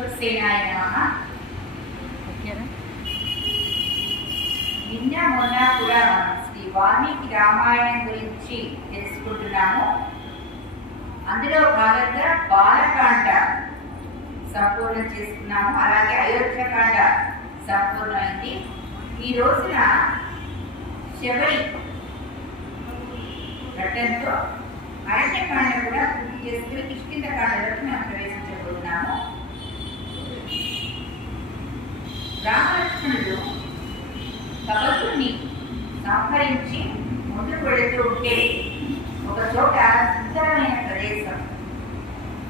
విష్ణుసేనాయ నమః. నిన్న మొన్న కూడా శ్రీ వాల్మీకి రామాయణం గురించి తెలుసుకుంటున్నాము. అందులో భాగంగా బాలకాండ సంపూర్ణం చేసుకున్నాము. అలాగే అయోధ్యకాండ సంపూర్ణమైంది. ఈ రోజున శబరి ఘట్టంతో అరణ్యకాండ కూడా పూర్తి చేసుకుని కిష్కింధకాండలోకి మనం ప్రవేశించబోతున్నాము. రామలక్ష్మణుడు కబతుని సంహరించి ముందుకు వెళుతూ ఉంటే ఒక చోట సుందరమైన ప్రదేశం,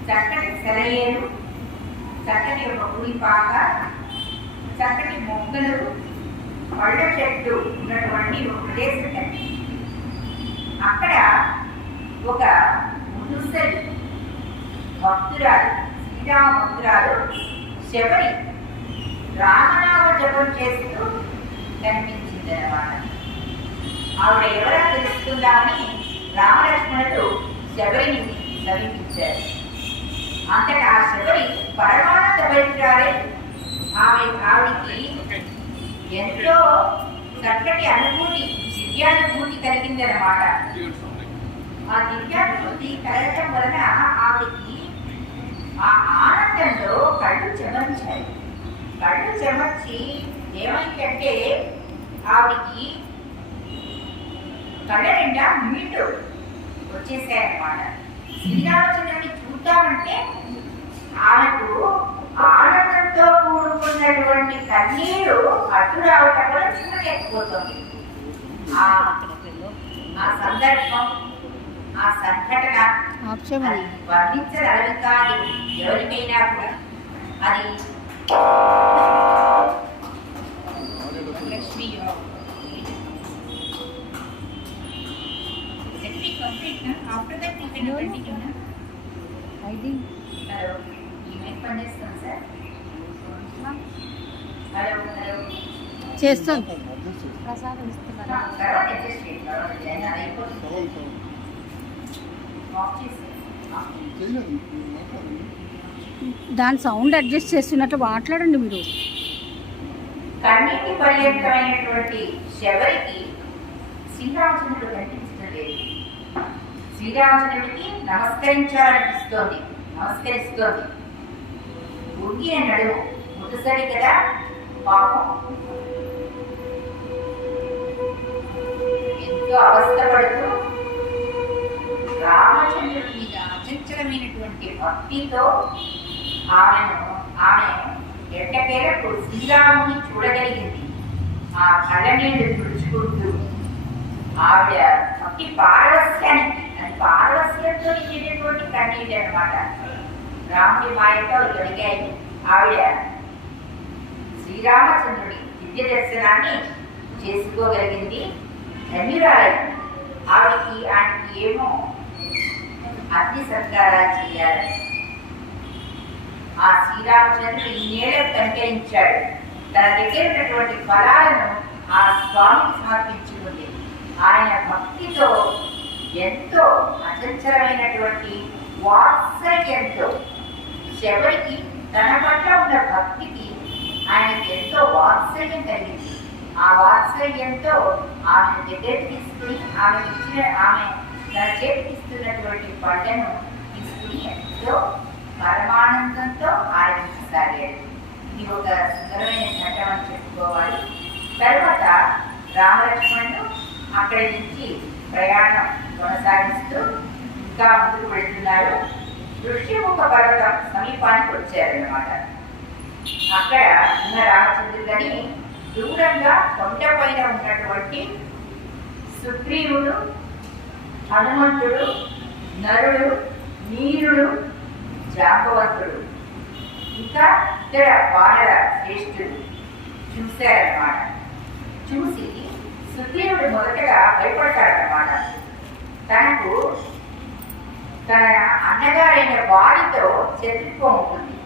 చక్కటి సెలయేరు, చక్కటి ఒక గుడిపాక, చక్కటి మొక్కలు, పళ్ళ చెట్టు ఉన్నటువంటి ఒక ప్రదేశం కనిపించింది. అక్కడ ఒక ముదుసలి భక్తురాలు, శ్రీరామ భక్తురాలు శబరి రామనామ జపం చేస్తూ కనిపించింది అన్నమాట. ఆవిడ ఎవరో తెలుసుకుందామని రామలక్ష్మణుడు శబరిని సమీపించారు. అంతటా ఆ శబరి పరమానంద భరితురాలై ఆవిడికి ఎంతో చక్కటి అనుభూతి, దివ్యానుభూతి కలిగిందన్నమాట. ఆ దివ్యానుభూతి కలగటం వలన ఆవిడికి ఆ ఆనందంలో కళ్ళు చెమర్చాయి. కళ్ళు చెమర్చి ఏమైందంటే ఆవిడికి కళ్ళ నిండా నీళ్లు వచ్చేసాయన్నమాట. శ్రీరామచంద్రుడిని చూద్దామంటే ఆమెకు ఆనందంతో కూడుకున్నటువంటి కన్నీరు అడ్డు రావటం వల్ల చూడలేకపోతుంది. ఆ సందర్భం, ఆ సంఘటన వర్ణించదలవి కాదు ఎవరికైనా కూడా. అది Lakshmi after that you can continue na I think hello email పండిస్తాం సార్. హలో చేస్తాను. ప్రసాదం ఇస్తున్నారా? తర్వాత అడ్జస్ట్ చేయండి. దాని సౌండ్ అడ్జస్ట్ చేస్తున్నట్టు మాట్లాడండి మీరు. కన్నీటి పర్యంతమైనటువంటి శబరికి శ్రీరామచంద్రుడు కనిపించడం లేదు. శ్రీరామచంద్రుడికి నమస్కరిస్తోంది. ఉగ్గిన నడుము, ముదుసరి కదా పాపం, ఎంతో అవస్థపడుతూ రామచంద్రుడి మీద అచంచలమైనటువంటి భక్తితో ఆమె ఎట్టకేలకు శ్రీరాముని చూడగలిగింది. ఆ కళ్ళనీళ్ళు తుడుచుకుంటూ ఆవిడ భక్తి పారవస్యానికి, అది పారవస్యంతో నిండినటువంటి కన్నీళ్ళు అన్నమాట. రాముడి మాయతో కలిగాయి. ఆవిడ శ్రీరామచంద్రుడి దివ్య దర్శనాన్ని చేసుకోగలిగింది. ధన్యురాలైంది. ఆయనకి ఏమో అగ్ని సత్కారాలు చేయాలని ఆ శ్రీరామచంద్రుడు ఇన్నేళ్లకు కనికరించాడు. తన దగ్గర ఉన్నటువంటి ఫలాలను ఆ స్వామికి సమర్పించుకుంది. ఆయన భక్తితో ఎంతో అచంచలమైనటువంటి వాత్సల్యంతో శబరికి తన పట్ల ఉన్న భక్తికి ఆయనకి ఎంతో వాత్సల్యం కలిగింది. ఆ వాత్సల్యంతో ఆమె దగ్గరికి తీసుకుని ఆమె తన చేతికి ఇస్తున్నటువంటి పళ్ళను తీసుకుని ఎంతో పరమానందంతో ఆరంభించసాగాడు. ఇది ఒక సుందరమైన ఘట్టం అని చెప్పుకోవాలి. తర్వాత రామలక్ష్మణుడు అక్కడి నుంచి ప్రయాణం కొనసాగిస్తూ ఇంకా ముందుకు వెళ్తున్నారు. ఋష్యముఖ పర్వతం సమీపానికి వచ్చారన్నమాట. అక్కడ ఉన్న రామచంద్రుడిని దూరంగా కొండపైన ఉన్నటువంటి సుగ్రీవుడు, హనుమంతుడు, నరుడు, నీరుడు, జాంబవంతుడు, ఇంకా ఇతర వానర శ్రేష్ఠుడు చూశారన్నమాట. చూసి సుగ్రీవుడు మొదటగా భయపడతాడన్నమాట. తనకు తన అన్నగారైన వాడితో శత్రుత్వం ఉంటుంది.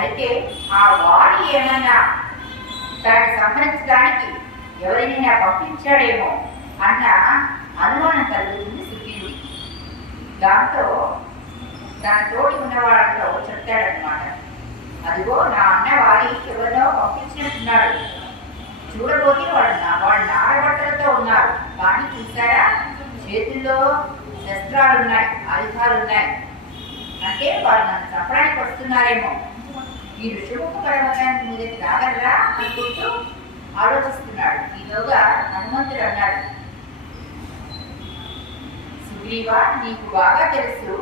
అయితే ఆ వాడి ఏమన్నా తనకు సంహరించడానికి ఎవరైనా పంపించాడేమో అన్న అనుమానం కలుగుతుంది సుగ్రీవుడికి. దాంతో తన తోటి ఉన్న వాళ్ళతో చెప్తాడనమాట, అదిగో నా అన్న వాడి ఎవరినో పంపించినట్టున్నాడు. చూడబోతే వాడు నారబట్టలతో ఉన్నారు, కానీ చూసారా చేతుల్లో శస్త్రాలు ఉన్నాయి, ఆయుధాలు ఉన్నాయి. అంటే వారు నన్ను చంపడానికి వస్తున్నారేమో. ఈ ఋషిముఖ పర్వతానికి మీదకి రాగలరా అనుకుంటూ ఆలోచిస్తున్నాడు. ఈలోగా హనుమంతుడు అన్నాడు, సుగ్రీవా, నీకు బాగా తెలుసు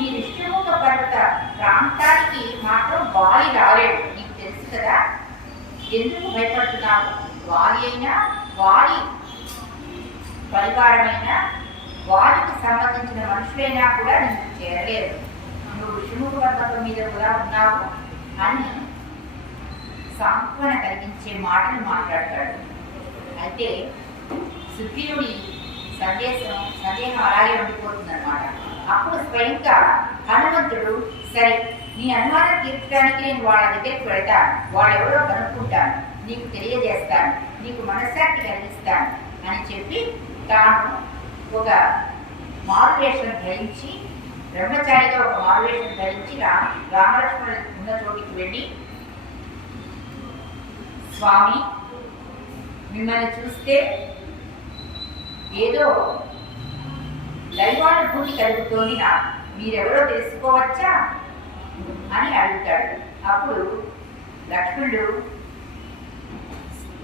ఈ ఋషిముఖ పర్వత ప్రాంతానికి మాత్రం వాలి రాలేడు, నీకు తెలుసు కదా. ఎందుకు భయపడుతున్నావు? వాలి అయినా వాలి పరివారమైన వారికి సంబంధించిన మనుషులైనా కూడా నీకు చేరలేరు. నువ్వు ఋషిముఖ పర్వతం మీద కూడా ఉన్నావు అని సాంత్వన కలిగించే మాటలు మాట్లాడతాడు. అయితే సుగ్రీవుడి సందేహం అలాగే ఉండిపోతుందన్నమాట. అప్పుడు స్వయంగా హనుమంతుడు, సరే నీ అనుమానం తీర్చడానికి నేను వాళ్ళ దగ్గరికి వెళ్తాను, వాళ్ళెవరో కనుక్కుంటాను, నీకు తెలియజేస్తాను, నీకు మనశ్శాంతి కలిగిస్తాను అని చెప్పి తాను ఒక మారువేషం ధరించి, బ్రహ్మచారిగా ఒక మారువేషం ధరించి రామలక్ష్మణుడు ఉన్న చోటికి వెళ్ళి, స్వామి, మిమ్మల్ని చూస్తే ఏదో దైవానుభూతి కలుగుతోంది, నాకు మీరెవరో తెలుసుకోవచ్చా అని అడుగుతాడు. అప్పుడు లక్ష్మణుడు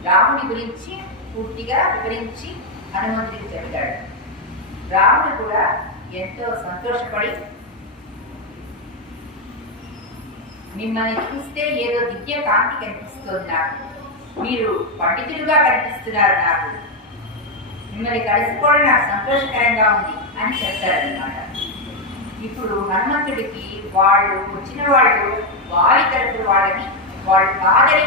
రాముడి గురించి పూర్తిగా వివరించి హనుమంతుడికి చెబుతాడు. రాముడు కూడా ఎంతో సంతోషపడి, మిమ్మల్ని చూస్తే ఏదో దివ్య కాంతి కనిపిస్తోంది, నాకు మీరు పండితులుగా కనిపిస్తున్నారు, నాకు మిమ్మల్ని కలుసుకోవడం నాకు సంతోషకరంగా ఉంది అని చెప్తారనమాట. ఇప్పుడు హనుమంతుడికి వచ్చిన వాళ్ళు వారి తరపు వాళ్ళని వాళ్ళు కాదని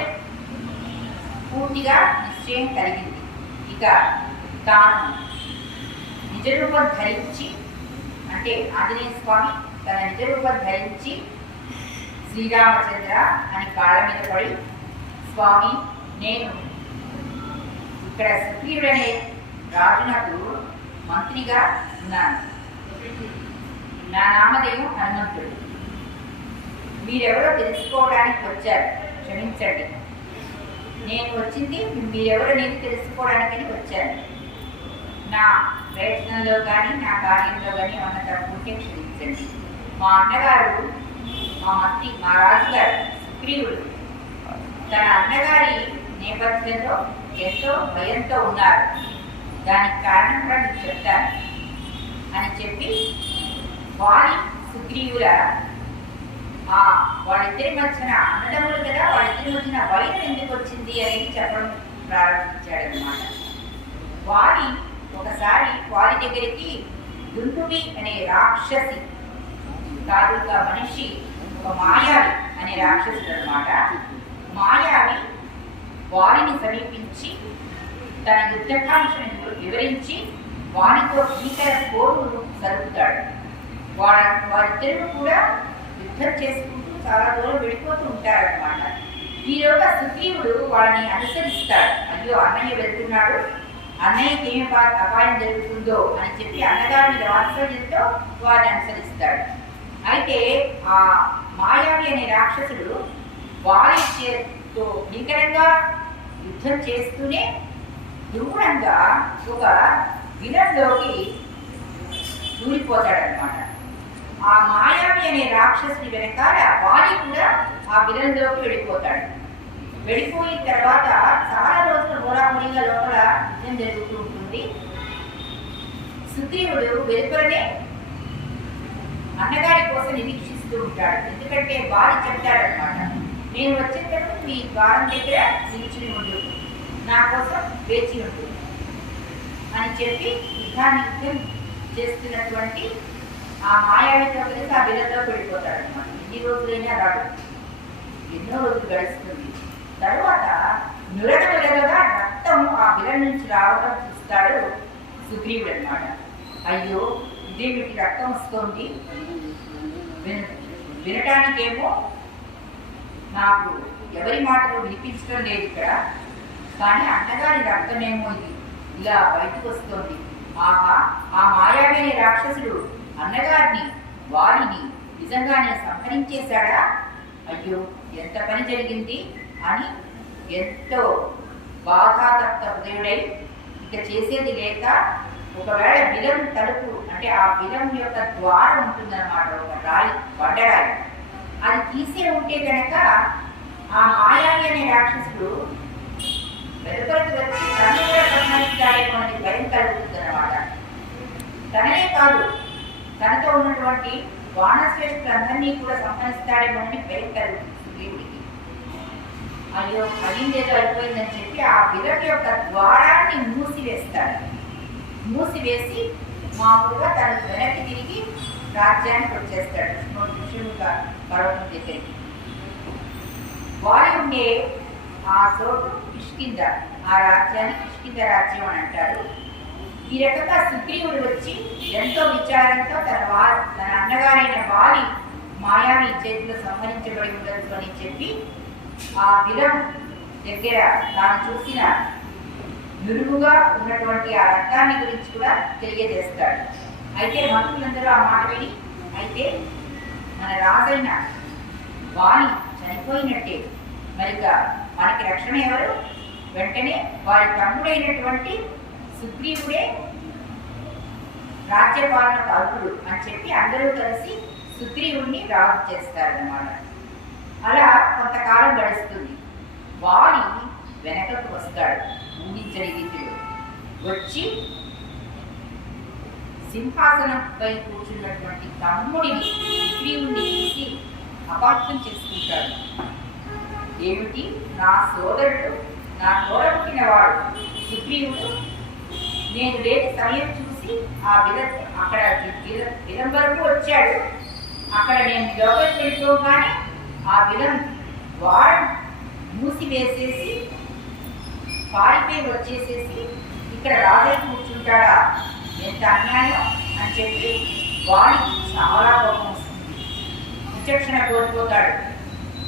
పూర్తిగా నిశ్చయం కలిగింది. ఇక తాను నిజరూపం ధరించి, అంటే ఆంజనేయ స్వామి తన నిజరూపం ధరించి శ్రీరామచంద్ర అని కాళ్ళ మీద పడి, స్వామి, నేను ఇక్కడ సుగ్రీవుడనే రాజునకు మంత్రిగా ఉన్నాను, నా నామధేయం హనుమంతుడు, మీరెవరో తెలుసుకోవడానికి వచ్చారు, క్షమించండి, నేను వచ్చింది మీరెవరో నేను తెలుసుకోవడానికని వచ్చాను. నా ప్రయత్నంలో కానీ నా కార్యంలో కానీ ఏమన్నా తప్పుంటే క్షమించండి. మా అన్నగారు, మా రాజుగారు సుగ్రీవుడు తన అన్నగారి నేపథ్యంలో ఎంతో భయంతో ఉన్నారు, దానికి కారణం కూడా మీకు చెప్తాను అని చెప్పి వాలి సుగ్రీవుల వాళ్ళిద్దరి మధ్యన, అన్నదమ్ములు కదా, వాళ్ళిద్దరి మధ్యన వైరం ఎందుకు వచ్చింది అనేది చెప్పడం ప్రారంభించాడనమాట. ఒకసారి వాలి దగ్గరికి దుందుబి అనే రాక్షసి, కాదుగా మనిషి, ఒక మాయావి అనే రాక్షసుడు అనమాట. మాయావి వారిని సమీపించి తన యుద్ధకాంక్షను వివరించి వారితో భీకర పోరు జరుపుతాడు. వారిద్దరూ కూడా యుద్ధం చేసుకుంటూ చాలా దూరం వెళ్ళిపోతూ ఉంటారన్నమాట. ఈలోగా సుగ్రీవుడు వాళ్ళని అనుసరిస్తాడు. అయ్యో, అన్నయ్య వెళ్తున్నాడు, అన్నయ్యకి ఏమి అపాయం జరుగుతుందో అని చెప్పి అన్నగారి వాత్సల్యంతో వారిని అనుసరిస్తాడు. అయితే ఆ మాయావి అనే రాక్షసుడు వారితో భీకరంగా యుద్ధం చేస్తూనే దూరంగా ఒక విలంలోకి దూరిపోతాడనమాట. ఆ మాయావి అనే రాక్షసుడి వెనకాల వాలి కూడా ఆ విలంలోకి వెళ్ళిపోతాడు. వెళ్ళిపోయిన తర్వాత చాలా రోజులు హోరాహోరీగా లోపల యుద్ధం జరుగుతూ ఉంటుంది. సుగ్రీవుడు వెలుపలనే అన్నగారి కోసం నిరీక్షిస్తూ ఉంటాడు. ఎందుకంటే వాలి చెప్తాడనమాట, నేను వచ్చేటప్పుడు మీ ద్వారం దగ్గర నిలిచి ఉండు, నా కోసం వేచి ఉండు అని చెప్పి యుద్ధం చేస్తున్నటువంటి ఆ మాయావితో కలిసి ఆ విలంలో వెళ్ళిపోతాడు అనమాట. ఎన్ని రోజులైనా రాడు, ఎన్నో రోజులు గడుస్తుంది. తరువాత నురగగా రక్తం ఆ విలన్ నుంచి రావడం చూస్తాడు సుగ్రీవుడు అనమాట. అయ్యో, ఇదేమిటి రక్తం వస్తుంది, వినటానికేమో నాకు ఎవరి మాటలు వినిపించడం లేదు ఇక్కడ, కానీ అన్నగారి రక్తమేమో ఇది ఇలా బయటకు వస్తుంది. ఆహా, ఆ మాయావి రాక్షసుడు అన్నగారిని వారిని నిజంగానే సంహరించేశాడా అయ్యో ఎంత పని జరిగింది అని ఎంతో బాధాతప్త హృదయుడై ఇక చేసేది లేక ఒకవేళ బిలం తలుపు అంటే ఆ బిలం యొక్క ద్వారం ఉంటుందన్నమాట, ఒక రాయి బండరాయి, అది తీసే ఉంటే కనుక ఆ మాయావి అనే రాక్షసుడు వెలుపలికి వచ్చి తను కూడా సంహరిస్తాడేమో అని భయం కలుగుతుందన్నమాట. తననే కాదు, తనతో ఉన్నటువంటి బాణశ్రేష్ఠులందరినీ కూడా సంహరిస్తాడేమో అని భయం కలుగుతుంది సుగ్రీవుడికి. అయ్యో అయిందేదో అయిపోయిందని చెప్పి ఆ బిలం యొక్క ద్వారాన్ని మూసివేస్తాడు. మూసివేసి మామూలుగా తను వెనక్కి తిరిగి రాజ్యానికి వచ్చేస్తాడు ఋషుముఖ పర్వతం దగ్గరికి. వారి ఉండే ఆ చోటు కిష్కింద, ఆ రాజ్యాన్ని కిష్కింద రాజ్యం అని అంటారు. ఈ రకంగా సుగ్రీవుడు వచ్చి ఎంతో విచారంతో తన అన్నగారైన వాలి మాయావి చేతిలో సంహరించబడి ఉండదు అని చెప్పి ఆ బిలం దగ్గర తాను చూసిన నురుగుగా ఉన్నటువంటి ఆ రక్తాన్ని గురించి కూడా తెలియజేస్తాడు. అయితే మంత్రులందరూ ఆ మాట విని, అయితే మన రాజైన వాలి చనిపోయినట్టే, మరిగా మనకి రక్షణ ఎవరు? వెంటనే వారి తమ్ముడైనటువంటి సుగ్రీవుడే రాజ్యపాలనకు అర్హుడు అని చెప్పి అందరూ కలిసి సుగ్రీవుడిని రాజు చేస్తారన్నమాట. అలా కొంతకాలం గడుస్తుంది. వాలి వెనకకు వస్తాడు ఊహించని రీతిలో. వచ్చి సింహాసనంపై కూర్చున్నటువంటి తమ్ముడిని సుగ్రీవుడిని తీసి అపార్థం చేసుకుంటాడు. ఏమిటి, నా సోదరుడు, నా తోడబుట్టిన వాడు సుగ్రీవుడు నేను లేని సమయం చూసి ఆ అక్కడ బిలం వరకు వచ్చాడు. అక్కడ నేను లోపలికి వెళ్ళిపోగానే ఆ బిలం వాడు మూసివేసేసి పారిపోయి వచ్చేసేసి ఇక్కడ రాజై కూర్చుంటాడా, ఎంత అన్యాయం అని చెప్పి వాడికి చాలా కోపం వస్తుంది. విచక్షణ కోల్పోతాడు,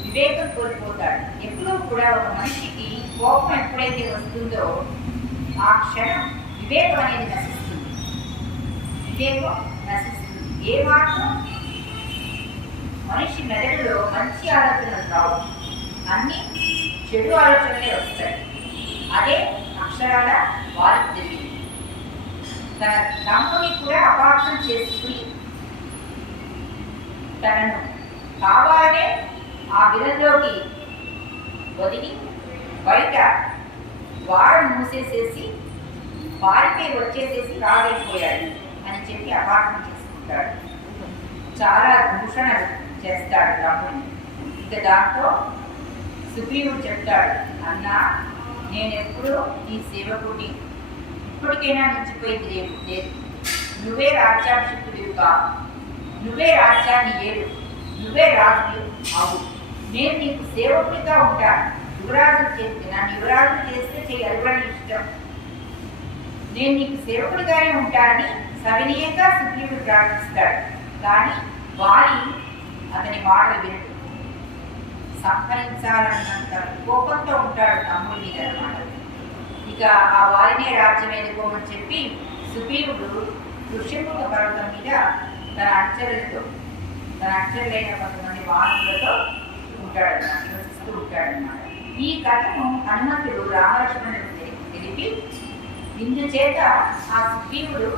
వివేకం కోల్పోతాడు. ఎప్పుడూ కూడా ఒక మనిషికి కోపం ఎప్పుడైతే వస్తుందో ఆ క్షణం వివేకం అనేది నశిస్తుంది. వివేకం నశిస్తుంది. ఏ మాత్రం మనిషి మెదడులో మంచి ఆలోచనలు రావు, అన్ని చెడు ఆలోచనలే వస్తాయి. అదే అక్షరాల వారికి జరిగింది. తన తమ్ముని కూడా అపార్థం చేసుకుని తనను కావాలనే ఆ బిలంలోకి వదిలి బయట వారం మూసేసేసి వారిపై వచ్చేసేసి రాజైపోయాడు అని చెప్పి అపార్థం చేసుకుంటాడు. చాలా దూషణలు చేస్తాడు తమ్ముడిని. ఇక దాంతో సుగ్రీవుడు చెప్తాడు, అన్నా నేనెప్పుడూ నీ సేవకుడిని, ఇప్పటికైనా మించిపోయింది లేదు. నువ్వే రాజ్యాభిషిక్తుడివి కాదు, నువ్వే రాజ్యాన్ని ఏడు, నువ్వే రాజుని అవు. నేను నీకు సేవకుడిగా ఉంటాను. యువరాజు చేస్తే నన్ను యువరాజు చేస్తే చేయాలని ఇష్టం. నేను నీకు సేవకుడిగానే ఉంటానని సవినీయంగా సుగ్రీవుడు ప్రార్థిస్తాడు. కానీ వాలి అతని మాటలు వినడు. సంహరించాలన్నంత కోపంతో ఉంటాడు తమ్ముడి మీద అన్నమాట. ఇక ఆ వారినే రాజ్యం ఎదుకోమని చెప్పి సుగ్రీవుడు ఋషిముఖ పర్వతం మీద తన అంచెలైన కొంతమంది వానరులతో ఉంటాడన్నమాట, నివసిస్తూ ఉంటాడన్నమాట. ఈ కథను హనుమంతుడు రామలక్ష్మణుడు తెలిపి ఇందుచేత ఆ సుగ్రీవుడు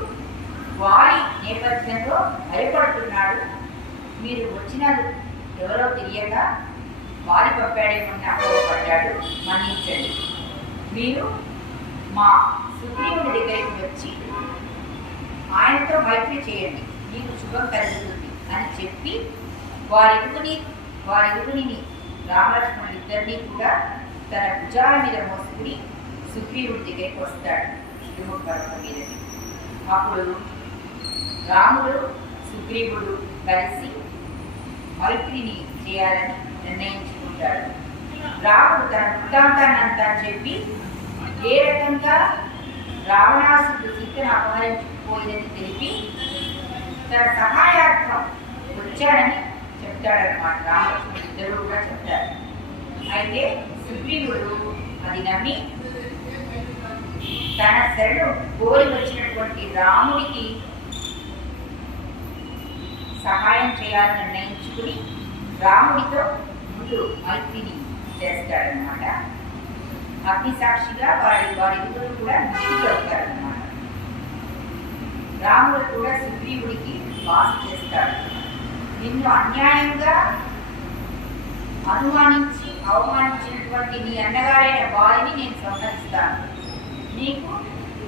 వారి నేపథ్యంలో భయపడుతున్నాడు. మీరు వచ్చిన ఎవరో తెలియక వారి పంపాడేమన్నా అపోహపడ్డాడు, మన్నించండి. మీరు మా సుగ్రీవుడి దగ్గరికి వచ్చి ఆయనతో మైత్రి చేయండి, మీకు శుభం కలుగుతుంది అని చెప్పి వారిరువుని రామలక్ష్మణులు ఇద్దరినీ కూడా తన భుజాల మీద మోసుకుని సుగ్రీవుడి దగ్గరికి వస్తాడు శ్రీముఖ పర్వతం మీదకి. అప్పుడు రాముడు సుగ్రీవుడు కలిసి మైత్రిని చేయాలని నిర్ణయించుకుంటాడు. రాముడు తన వృత్తాంతాన్ని అంతా చెప్పి ఏ రకంగా రావణాసుడు సీతను అపహరించుకుపోయిందని తెలిపి తన సహాయార్థం వచ్చాడని చెప్తాడన్నమాట. రామలక్ష్మణుడు ఇద్దరు కూడా చెప్తారు. అయితే సుగ్రీవుడు అది నమ్మి తన శరణు కోరి వచ్చినటువంటి రాముడికి సహాయం చేయాలని నిర్ణయించుకుని రాముడితో ముందు మైత్రిని చేస్తాడనమాట. అగ్ని సాక్షిగా వారిద్దరూ కూడా నిష్ఠులు అవుతారనమాట. రాముడు కూడా సుగ్రీవుడికి వాస చేస్తాడు. నిన్ను అన్యాయంగా అనుమానించి అవమానించినటువంటి నీ అన్నగారైన వారిని నేను సంహరిస్తాను, నీకు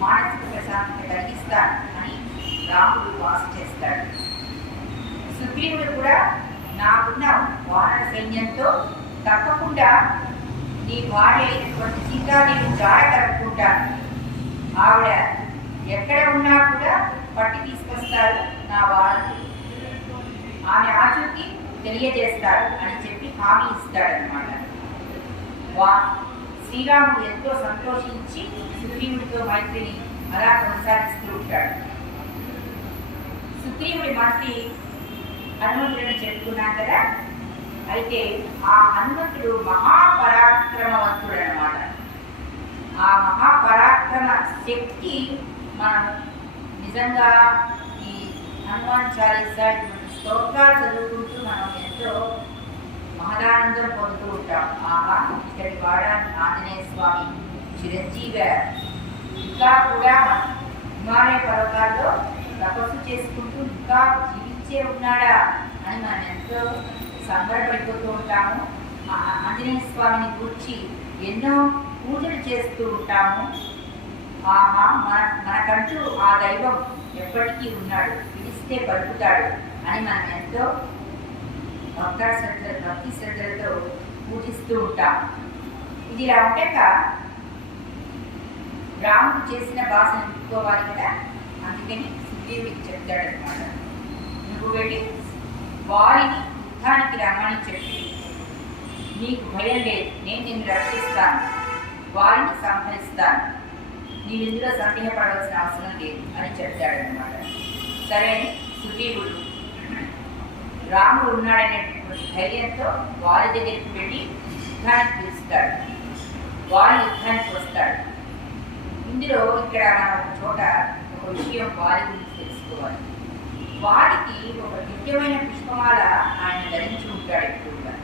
మానసిక ప్రశాంతత కలిగిస్తాను అని రాముడు వాస చేస్తాడు. సుగ్రీవుడు కూడా నాకున్న వానర సైన్యంతో తప్పకుండా నీ భార్య అయినటువంటి సీతాదేవి జాడ కలుపుకుంటాను, ఆవిడ ఎక్కడ ఉన్నా కూడా పట్టి తీసుకొస్తారు నా వాళ్ళు, ఆమె ఆచూకీ తెలియజేస్తాడు అని చెప్పి హామీ ఇస్తాడనమాట. శ్రీరాముడు ఎంతో సంతోషించి సుగ్రీవుడితో మైత్రిని అలా కొనసాగిస్తూ ఉంటాడు. సుగ్రీవుడి మంత్రి హనుమంతుడిని చెప్పుకున్నాం కదా. అయితే ఆ హనుమంతుడు మహాపరాక్రమవంతుడు అనమాట. ఆ మహాపరాక్రమ శక్తి మనం నిజంగా ఈ హనుమాన్ చాలీసా స్తోత్రాలు చదువుకుంటూ మనం ఎంతో మహదానందం పొందుతూ ఉంటాం. ఆహా, ఇక్కడి వాడ ఆంజనేయ స్వామి చిరంజీవి ఇంకా కూడా హిమాలయ పర్వతాల్లో తపస్సు చేసుకుంటూ ఇంకా జీవించే ఉన్నాడా అని మనం ఎంతో సంబరపడిపోతూ ఉంటాము. ఆంజనేయ స్వామిని కూర్చి ఎన్నో పూజలు చేస్తూ ఉంటాము. ఆహా, మనకంటూ ఆ దైవం ఎప్పటికీ ఉన్నాడు, పిలిస్తే పలుకుతాడు అని మనం ఎంతో భక్తి శ్రద్ధలతో పూజిస్తూ ఉంటాం. ఇది ఇలా ఉంటాక రాముడు చేసిన భాషను నిలుపుకోవాలి కదా, అందుకని సుగ్రీవుడికి చెప్తాడనమాట. నువ్వు వెళ్ళి వారిని యుద్ధానికి రమ్మని చెప్పి, నీకు భయం లేదు, నేను నిన్ను రక్షిస్తాను, వారిని సంహరిస్తాను, నీవు ఇందులో సందేహపడవలసిన అవసరం లేదు అని చెప్తాడనమాట. సరే అని సుగ్రీవుడు రాముడు ఉన్నాడనేటువంటి ధైర్యంతో వారి దగ్గరికి వెళ్ళి యుద్ధానికి పిలుస్తాడు. వారి యుద్ధానికి వస్తాడు. ఇందులో ఇక్కడ మనం ఒక చోట ఒక విషయం వారి గురించి తెలుసుకోవాలి. వారికి ఒక దివ్యమైన పుష్పమాల ఆయన ధరించి ఉంటాడు ఎక్కువగా.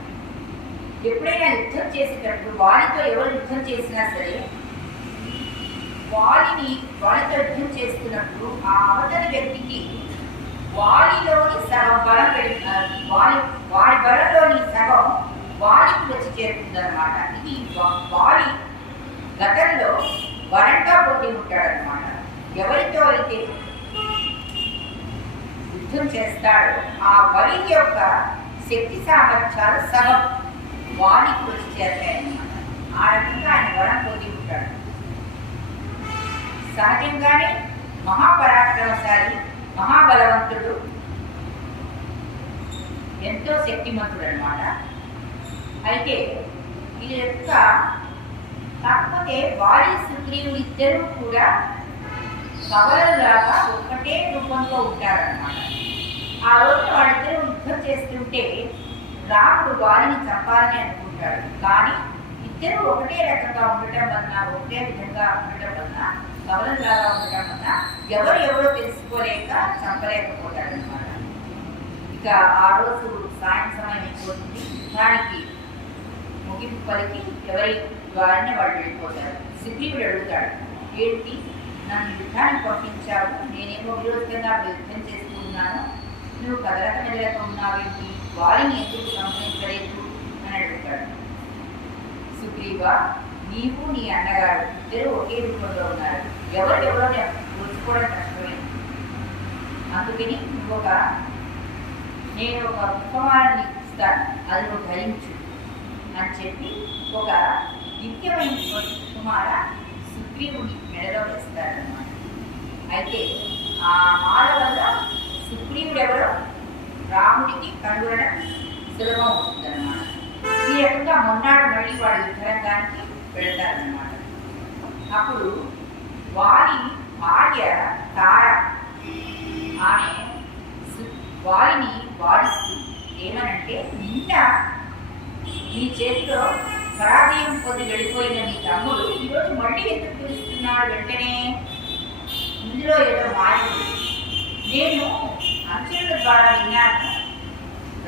ఎప్పుడైనా యుద్ధం చేసేటప్పుడు వారితో ఎవరు యుద్ధం చేసినా సరే, వారితో యుద్ధం చేస్తున్నప్పుడు ఆ అవతలి వ్యక్తికి వారిలోని సగం బలం వారి బలంలోని సగం వారికి వచ్చి చేరుతుందన్నమాట. ఇది వారి గతంలో వరంగా పొంది ఉంటాడనమాట. ఎవరితో అయితే యుద్ధం చేస్తాడో ఆ వరి యొక్క శక్తి సామర్థ్యాలు సగం వారికి వచ్చి చేరుతాయన్నమాట. ఆ రకంగా ఆయన వరం పొంది ఉంటాడు. సహజంగానే మహాపరాక్రమశాలి, మహాబలవంతుడు, ఎంతో శక్తిమంతుడు అనమాట. అయితే ఇది యొక్క కాకపోతే వారి సుగ్రీవులు ఇద్దరూ కూడా కవలలాగా ఒక్కటే రూపంలో ఉంటారన్నమాట. ఆ రోజు వాళ్ళిద్దరూ యుద్ధం చేస్తుంటే రాముడు వారిని చంపాలని అనుకుంటాడు. కానీ ఇద్దరు ఒకటే రకంగా ఉండటం వలన, ఒకటే విధంగా ఉండటం వలన, కవలలాగా ఉండటం వలన ఎవరో తెలుసుకోలేక చంపలేకపోతాడు అనమాట. ఇక ఆ రోజు సాయం సమయం అయిపోతుంది. యుద్ధానికి ముగింపు పలికి ఎవరి ద్వారానే వాళ్ళు వెళ్ళిపోతారు. సుగ్రీవుడు అడుగుతాడు, ఏంటి నన్ను యుద్ధానికి పంపించావు, నేనేమో విరోధంగా యుద్ధం చేస్తూ ఉన్నాను, నువ్వు కదలక మెదలక ఉన్నావేంటి, వారిని ఎందుకు సంహరించలేదు అని అడుగుతాడు. సుగ్రీవ, నీవు నీ అన్నగారు ఇద్దరు ఒకే రూపంలో ఉన్నారు, ఎవరెవరో చూసుకోవడం కష్టమైంది, అందుకని నేను ఒక ఉపమానాన్ని ఇస్తాను, అది నువ్వు ధరించు అని చెప్పి ఒక దివ్యమైన ఉపమాల సుగ్రీవుని మెడలో వేస్తాడనమాట. అయితే ఆ మాల వల్ల సుగ్రీవుడు ఎవరో రాముడికి కనుగొనడం సులభం అవుతుందన్నమాట. ఈ రకంగా మొన్నాడు మళ్ళీ వాడు యుద్ధరంగానికి వెళతారన్నమాట. అప్పుడు వారి భార్య తార ఆమె వారిని వాడిస్తుంది. ఏమనంటే, నిన్న నీ చేతిలో పరాజయం పొంది వెళ్ళిపోయిన నీ తమ్ముడు ఈరోజు మళ్ళీ ఎందుకు పిలుస్తున్నాడు వెంటనే, ఇందులో ఏదో మాయ. నేను అంచుల ద్వారా విన్నాను,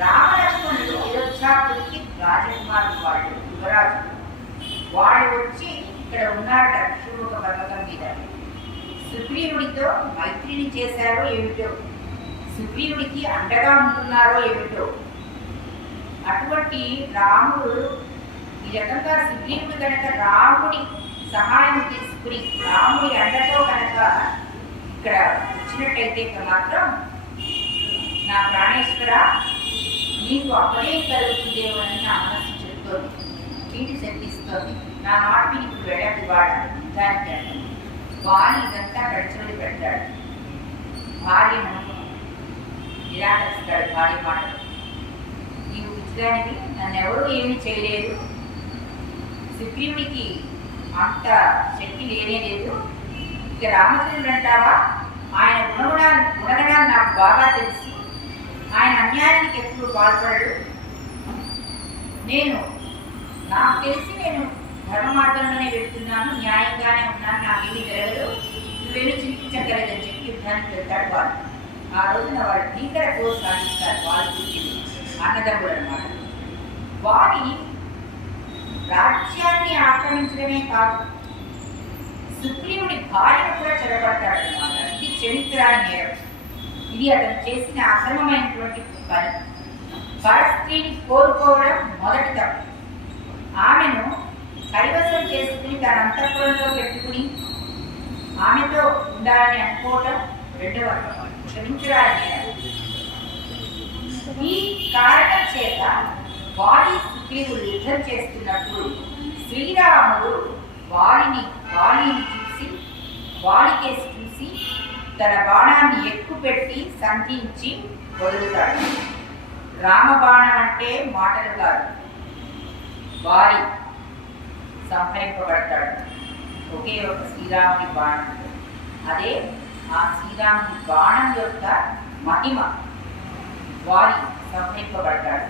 రామలక్ష్మణుడు అయోధ్యాపురికి రాజకుమారుడు, వాళ్ళు యువరాజు. వాళ్ళు వచ్చి ఇక్కడ ఉన్నారట ఋషిముఖ పర్వతం మీద. సుగ్రీవుడితో మైత్రిని చేశారో ఏమిటో, సుగ్రీవుడికి అండగా ఉంటున్నారో ఏమిటో. అటువంటి రాముడు ఈ రకంగా సుగ్రీవుడు కనుక రాముడి సహాయం తీసుకుని రాముడి అండతో కనుక ఇక్కడ వచ్చినట్టయితే మాత్రం నా ప్రాణేశ్వర నీకు అప్పుడే కలుగుతుందేమో అని నా మనసు చెప్తోంది, వీటి శక్తిస్తోంది. నా మాట ఇప్పుడు వెళ్ళదు వాడు దానికి వారి ఇదంతా గడిచివలి పెడతాడు. భార్యను నిరాకరిస్తాడు. భార్య మాట నీవు పిచ్చిదానికి, నన్ను ఎవరు ఏమీ చేయలేదు, సుగ్రీవుడికి అంత శక్తి లేనే లేదు. ఇక రామచంద్రుడు అంటావా, ఆయన గుణగణాలు నాకు బాగా తెలుసు. ఆయన అన్యాయానికి ఎప్పుడు పాల్పడడు. నాకు తెలిసి నేను ధర్మ మార్గంలోనే వెళ్తున్నాను, న్యాయంగానే ఉన్నాను, నాకేమీ జరగదు, నువ్వేమీ చింతించగలదని చెప్పి యుద్ధానికి వెళ్తాడు వాళ్ళు. ఆ రోజున వాళ్ళు భీకర పోరు సాధిస్తారు. వాళ్ళు అన్నదమ్ములు అన్నమాట. వారి రాజ్యాన్ని ఆక్రమించడమే కాదు, సుగ్రీవుడి భార్యను కూడా చెరపడతాడు అన్నమాట. ఇది క్షమించరాని నేరం. ఇది అతను చేసిన అక్రమమైనటువంటి పని. పరస్త్రీని కోరుకోవడం మొదటి తప్పు. ఆమెను కైవసం చేసుకుని తన అంతఃపురంలో పెట్టుకుని ఆమెతో ఉండాలని అనుకోవటం రెండవ తప్పు. క్షమించరాని నేరం. ఈ కారణం చేత వారి సుగ్రీవుడు యుద్ధం చేస్తున్నప్పుడు శ్రీరాముడు వారిని చూసి తన బాణాన్ని ఎక్కుపెట్టి సంధించి వదులుతాడు. రామబాణం అంటే మాటలు కాదు, వారి సంహరింపబడతాడు ఒకే ఒక శ్రీరాముని బాణం. అదే ఆ శ్రీరాముని బాణం యొక్క మహిమ. వారి సంహరింపబడతాడు.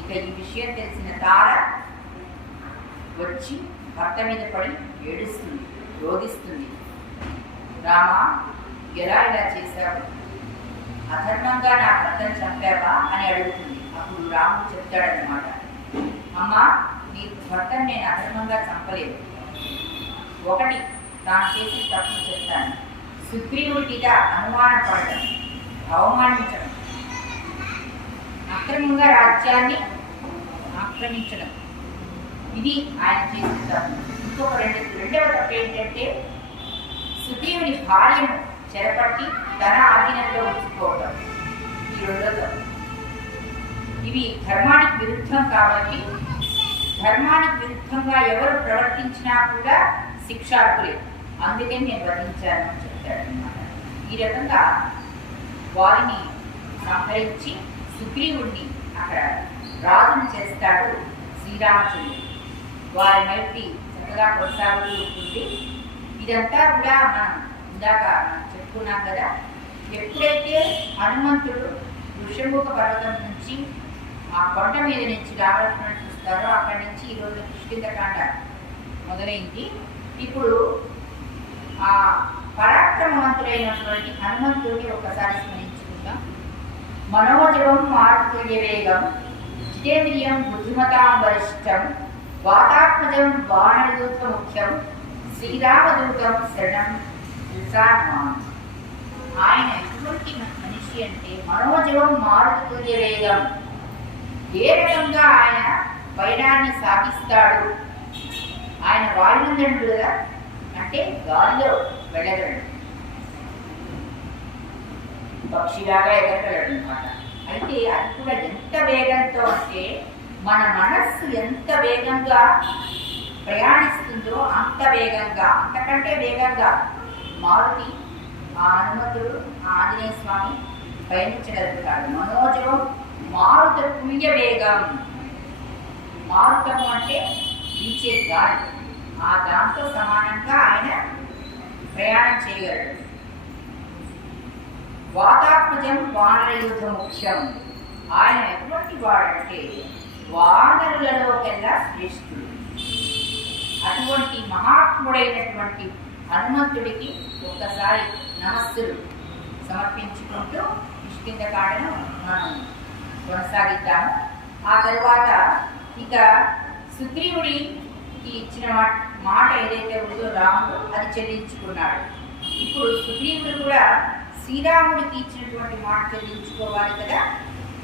ఇక ఈ విషయం తెలిసిన తార వచ్చి భర్త మీద పడి ఏడుస్తుంది, రోధిస్తుంది. రామా, ఎలా ఇలా చేశావు, అధర్మంగా నా భర్తను చంపావా అని అడుగుతుంది. అప్పుడు రాముడు చెప్తాడనమాట, అమ్మా నీ భర్తను నేను అధర్మంగా చంపలేదు. ఒకటి తాను చేసిన తప్పును చెప్తాను. సుగ్రీవుడిగా అనుమానపడటం, అవమానించడం, అక్రమంగా రాజ్యాన్ని ఆక్రమించడం, ఇది ఆయన చేసిన తప్పు. ఇంకొక రెండవ తప్పు ఏంటంటే సుగ్రీవుని భార్యను చెరపట్టి తన ఆధీనంలో ఉంచుకోవడం. ఈ రెండో తప్పు. ఇవి ధర్మానికి విరుద్ధం కాబట్టి ధర్మానికి విరుద్ధంగా ఎవరు ప్రవర్తించినా కూడా శిక్షార్హులే. అందుకే నేను వధించాను అని చెప్తాడనమాట. ఈ రకంగా వారిని సంహరించి సుగ్రీవుడిని అక్కడ రాజుని చేస్తాడు శ్రీరామచంద్రుడు. వారి మైత్రి చక్కగా కొనసాగుతూ ఉంటుంది. ఇదంతా కూడా మనం ఇందాక చెప్పుకున్నాం కదా. ఎప్పుడైతే హనుమంతుడు ఋషముఖ పర్వతం నుంచి ఆ కొండ మీద నుంచి రామలక్ష్మణుడు చూస్తారో అక్కడి నుంచి ఈరోజు కిష్కింధకాండ మొదలైంది. ఇప్పుడు ఆ పరాక్రమవంతుడైనటువంటి హనుమంతుడిని ఒకసారి స్మరించుకుందాం. మనోజవం మారుతుల్య వేగం, జితేంద్రియం బుద్ధిమతాం వరిష్టం, వాతాత్మజం వానరదూత ముఖ్యం, శ్రీరామదూతం శరణం విశాఖమాన్. ఆయన ఎటువంటి మనిషి అంటే మనోజవం మారుతుల్య వేగం. ఏ రకంగా ఆయన పయనాన్ని సాగిస్తాడు. ఆయన వాయునందుడు కదా, అంటే గాలిలో వెళ్ళగలడు, పక్షిలాగా ఎగరగలడు అనమాట. అయితే అది కూడా ఎంత వేగంతో అంటే మన మనస్సు ఎంత వేగంగా ప్రయాణిస్తుందో అంత వేగంగా, అంతకంటే వేగంగా మారుతి ఆ హనుమంతుడు ఆ ఆంజనేయ స్వామి పయనించగలుగుతాడు. మనోజవం మారుత తుల్య వేగం. మారుతము అంటే వీచే గాలి, ఆ దాంతో సమానంగా ఆయన ప్రయాణం చేయగలడు. వాతాత్మజం వానరయూథ ముఖ్యం. ఆయన ఎటువంటి వాడంటే వానరులలోకెల్లా శ్రేష్ఠుడు. అటువంటి మహాత్ముడైనటువంటి హనుమంతుడికి ఒక్కసారి నమస్సులు సమర్పించుకుంటూ కిష్కింధకాండను మనం కొనసాగిద్దాము. ఆ తరువాత ఇక సుగ్రీవుడికి ఇచ్చిన మాట ఏదైతే ఉందో రాముడు అది చెల్లించుకున్నాడు. ఇప్పుడు సుగ్రీవుడు కూడా శ్రీరాముడికి ఇచ్చినటువంటి మాట చెల్లించుకోవాలి కదా.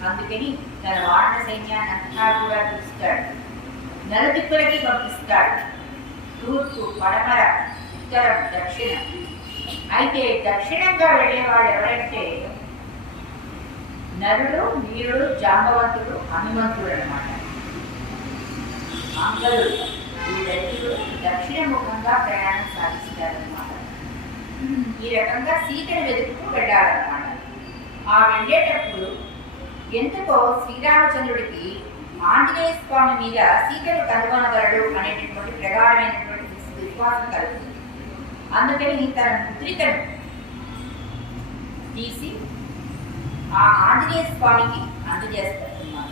అందుకని తన వానర సైన్యాన్ని అంతా కూడా పిలుస్తాడు, నలుదిక్కులకి పంపిస్తాడు, తూర్పు, పడమర, ఉత్తరం, దక్షిణం. అయితే దక్షిణంగా వెళ్ళేవాడు ఎవరంటే నరుడు, వీరుడు, జాంబవంతుడు, హనుమంతుడు అన్నమాట. అంగదుడు వీళ్ళిద్దరూ దక్షిణముఖంగా ప్రయాణం సాగిస్తారన్నమాట. ఈ రకంగా సీతను వెతుకుతూ వెళ్ళాలన్నమాట. ఆ వెళ్ళేటప్పుడు ఎందుకో శ్రీరామచంద్రుడికి ఆంజనేయ స్వామి మీద సీతను కనుగొనగలడు అనేటటువంటి ప్రగాఢమైనటువంటి విశ్వాసం కలుగుతుంది. అందుకని తన పుత్రికను తీసి ఆ ఆంజనేయ స్వామికి అందజేస్తారన్నమాట.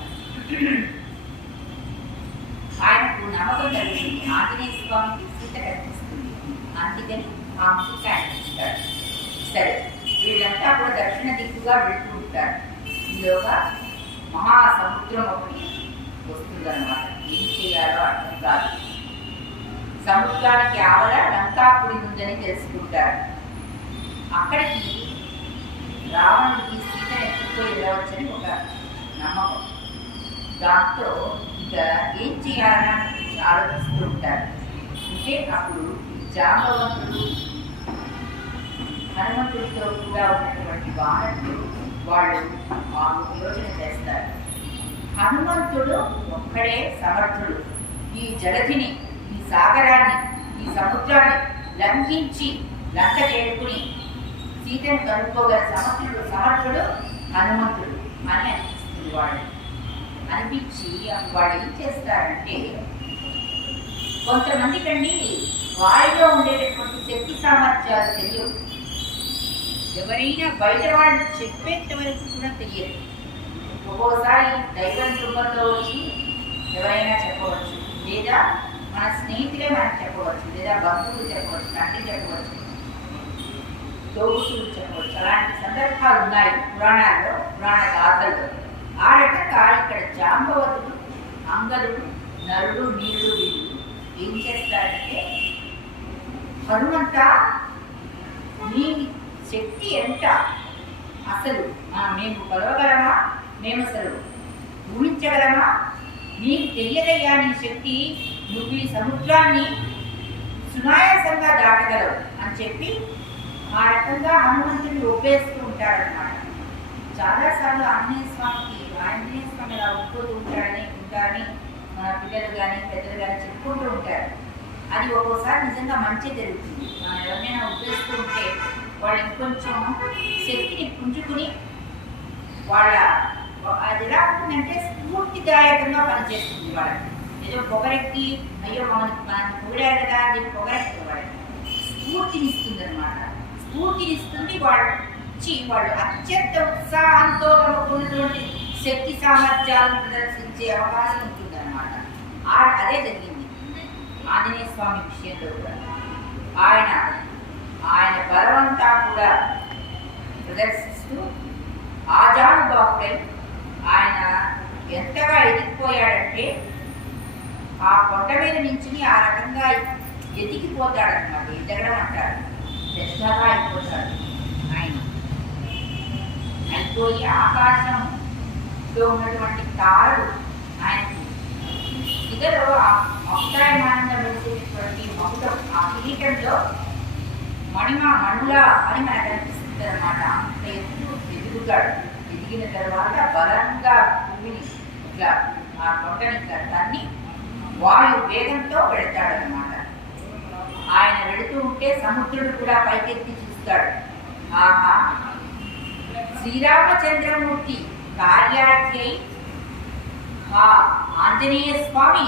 ఆయనకు నమ్మకం కలుగుతుంది, ఆంజనేయ స్వామికి సీత కనిపిస్తుంది, అందుకని ఆ ముఖ ఆయన ఇస్తాడు. సరే, వీళ్ళంతా కూడా దక్షిణ దిక్కుగా వెళ్తూ ఉంటారు. ఈలోగా మహాసముద్రం ఒకటి వస్తుందన్నమాట. ఏం చేయాలో అర్థం కాదు. సముద్రానికి ఆవల లంకాపురి ఉందని తెలుసుకుంటారు. అక్కడికి రావణుడికి సీతను ఎత్తుకుపోయి వెళ్ళవచ్చని ఒక నమ్మకం. దాంతో ఇక ఏం చేయాలని ఆలోచిస్తూ ఉంటారు. అంటే అప్పుడు జాంబవంతుడు హనుమంతుడితో కూడా ఉన్నటువంటి వానరులు వాళ్ళు యోచన చేస్తారు. హనుమంతుడు ఒక్కడే సమర్థుడు. ఈ జలధిని, ఈ సాగరాన్ని, ఈ సముద్రాన్ని లంఘించి లంక చేరుకుని సీతను కనుక్కోగల సమర్థుడు హనుమంతుడు అని అనిపిస్తుంది. వాడు అనిపించి వాడు ఏం చేస్తారంటే, కొంతమందికండి వారిలో ఉండేటటువంటి శక్తి సామర్థ్యాలు తెలియవు. ఎవరైనా బయట వాళ్ళు చెప్పేంత వరకు కూడా తెలియదు. ఒక్కోసారి దైవం రూపంలో వచ్చి ఎవరైనా చెప్పవచ్చు, లేదా మన స్నేహితులే మనకు చెప్పవచ్చు, లేదా బంధువులు చెప్పవచ్చు, తండ్రి చెప్పవచ్చు, దోస్తులు చెప్పవచ్చు. అలాంటి సందర్భాలు ఉన్నాయి పురాణాల్లో, పురాణ గాథల్లో. ఆ రకంగా ఇక్కడ జాంబవతుడు, అంగదుడు, నరుడు, నీరుడు వీళ్ళు ఏం చేస్తారంటే, హనుమంత నీ శక్తి ఎంత, అసలు మేము కొలవగలమా, మేము అసలు ఊహించగలమా, నీకు తెలియదయ్యా నీ శక్తి, నువ్వు ఈ సముద్రాన్ని సునాయాసంగా దాటగలవు అని చెప్పి ఆ రకంగా హనుమంతుడిని ఒప్పేస్తూ ఉంటారన్నమాట. చాలాసార్లు ఆంజనేయ స్వామికి ఇలా ఒప్పుతూ ఉంటారని మన పిల్లలు కానీ పెద్దలు కానీ చెప్పుకుంటూ ఉంటారు. అది ఒక్కోసారి నిజంగా మంచి జరుగుతుంది. మనం ఎవరైనా ఉద్దేశిస్తూ ఉంటే వాళ్ళు ఇంకొంచెం శక్తిని పుంజుకుని అది ఎలా ఉంటుందంటే స్ఫూర్తిదాయకంగా పనిచేస్తుంది. వాళ్ళకి ఏదో పొగరెక్కి అయ్యో మనం పొగిడారు కదా అని పొగరెక్కి వాళ్ళకి స్ఫూర్తినిస్తుంది అనమాట. స్ఫూర్తినిస్తుంది. వాళ్ళు అత్యంత ఉత్సాహంతో తమకున్నటువంటి శక్తి సామర్థ్యాలను ప్రదర్శించే అవకాశం ఉంటుంది అనమాట. అదే జరిగింది ఆంజనేయ స్వామి విషయంలో కూడా. ఆయన బలవంతా కూడా ప్రదర్శిస్తూ ఆజానుబాహుడై ఆయన ఎంతగా ఎదిగిపోయాడంటే ఆ కొండ మీద నుంచి ఆ రకంగా ఎదిగిపోతాడన్నమాట. ఎదగడం అంటారు, పెద్దగా అయిపోతాడు. ఆయన అయిపోయి ఆకాశంలో ఉన్నటువంటి తారలు ఆయనకు ఇద్దరు మకుటాయమానంగా వేసేటటువంటి మకుటం, ఆ కిరీటంలో మణులా అని మనకు అనిపిస్తుంది అనమాట. అంత ఎత్తు ఎదుగుతాడు. ఎదిగిన తర్వాత బలంగా భూమిని ఇట్లా ఆ కొండని దాన్ని వాయు వేగంతో వెళతాడనమాట. ఆయన వెళుతూ ఉంటే సముద్రుడు కూడా పైకెత్తి చూస్తాడు. ఆహా, శ్రీరామచంద్రమూర్తి కార్యార్థి ఆ ఆంజనేయ స్వామి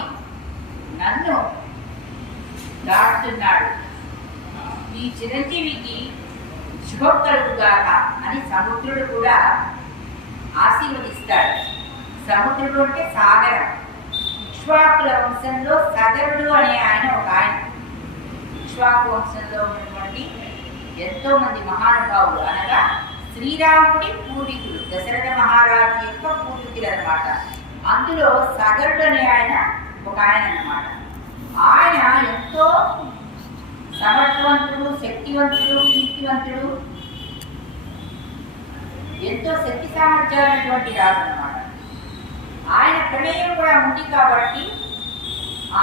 నన్ను దాటుతున్నాడు, ఈ చిరంజీవికి శుభం కలుగుగాక అని సముద్రుడు కూడా ఆశీర్వదిస్తాడు. సముద్రుడు అంటే సాగరం. ఇక్ష్వాకుల వంశంలో సగరుడు అనే ఆయన ఒక ఆయన. ఇక్ష్వాకు వంశంలో ఉన్నటువంటి ఎంతో మంది మహానుభావులు అనగా శ్రీరాముడి పూర్వీకులు, దశరథ మహారాజు యొక్క పూర్వీకులు అనమాట. అందులో సగరుడు అనే ఆయన ఒక ఆయన అన్నమాట. ఆయన ఎంతో సమర్థవంతుడు, శక్తివంతుడు, కీర్తివంతుడు, ఎంతో శక్తి సామర్థ్యాలైనటువంటి రాజు అన్నమాట. ఆయన ప్రమేయం కూడా ఉంది కాబట్టి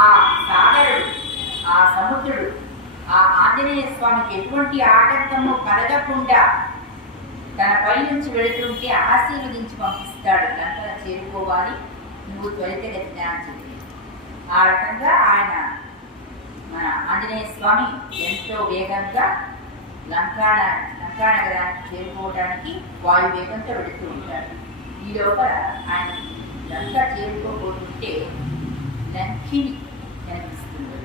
ఆ సాగరుడు, ఆ సముద్రుడు, ఆ ఆంజనేయ స్వామికి ఎటువంటి ఆటంకము కలగకుండా తన పై నుంచి వెళుతుంటే ఆశీర్వదించి పంపిస్తాడు. లంకన చేరుకోవాలి, నువ్వు త్వరితగతిన అని చెప్పి. ఆ రకంగా ఆయన మన ఆంజనేయ స్వామి ఎంతో వేగంగా లంకానగరానికి చేరుకోవడానికి వాయువేగంతో వెళుతూ ఉంటాడు. ఈ లోపల ఆయన లంక చేరుకోబోతుంటే లంకిని కనిపిస్తుంది.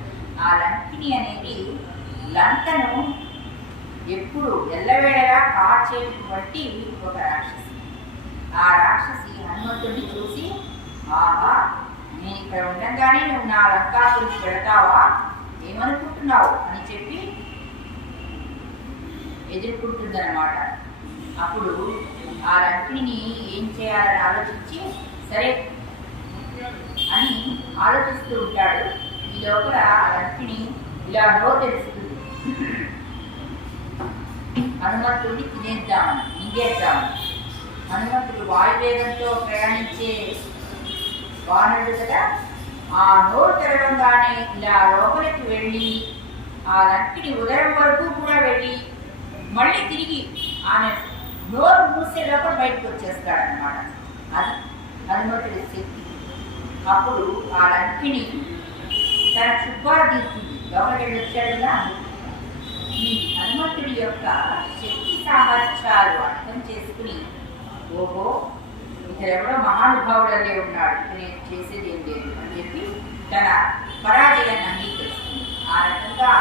ఆ లంకిని అనేది లంకను ఎప్పుడు ఎల్లవేళలా కాచేటువంటి ఒక రాక్షసి. ఆ రాక్షసి హనుమంతుడిని చూసి, ఆహా, నేను ఇక్కడ ఉండగానే నువ్వు నా లంకాపురికి వెళతావా, ఏమనుకుంటున్నావు అని చెప్పి ఎదుర్కొంటుందన్నమాట. అప్పుడు ఆ లంకిని ఏం చేయాలని ఆలోచించి సరే అని ఆలోచిస్తూ ఉంటాడు. ఈ లోపల ఆ లంకిని ఇలా తెలుస్తుంది, హనుమంతుడిని తినేద్దామని, మింగేద్దామని. హనుమంతుడు వాయువేగంతో ప్రయాణించే వానరుడు కదా, ఆ నోరు తెరవంగానే ఇలా లోపలికి వెళ్ళి ఆ లంకిని ఉదరం వరకు కూడా వెళ్ళి మళ్ళీ తిరిగి ఆమె నోరు మూసే లోపల బయటకు వచ్చేస్తాడనమాట. అది హనుమంతుడి శక్తి. అప్పుడు ఆ లంకిని తన చుబ్బాలు తీస్తుంది, లోపలికి వెళ్ళి వచ్చాడుగా. ఈ హనుమంతుడి యొక్క శక్తి సామర్థ్యాలు అర్థం చేసుకుని, ఓహో, ఇతరెవడో మహానుభావుడనే ఉన్నాడు, నేను చేసేది ఏం లేదు అని చెప్పి తన పరాజయాన్ని అంగీకరిస్తుంది. ఆ రకంగా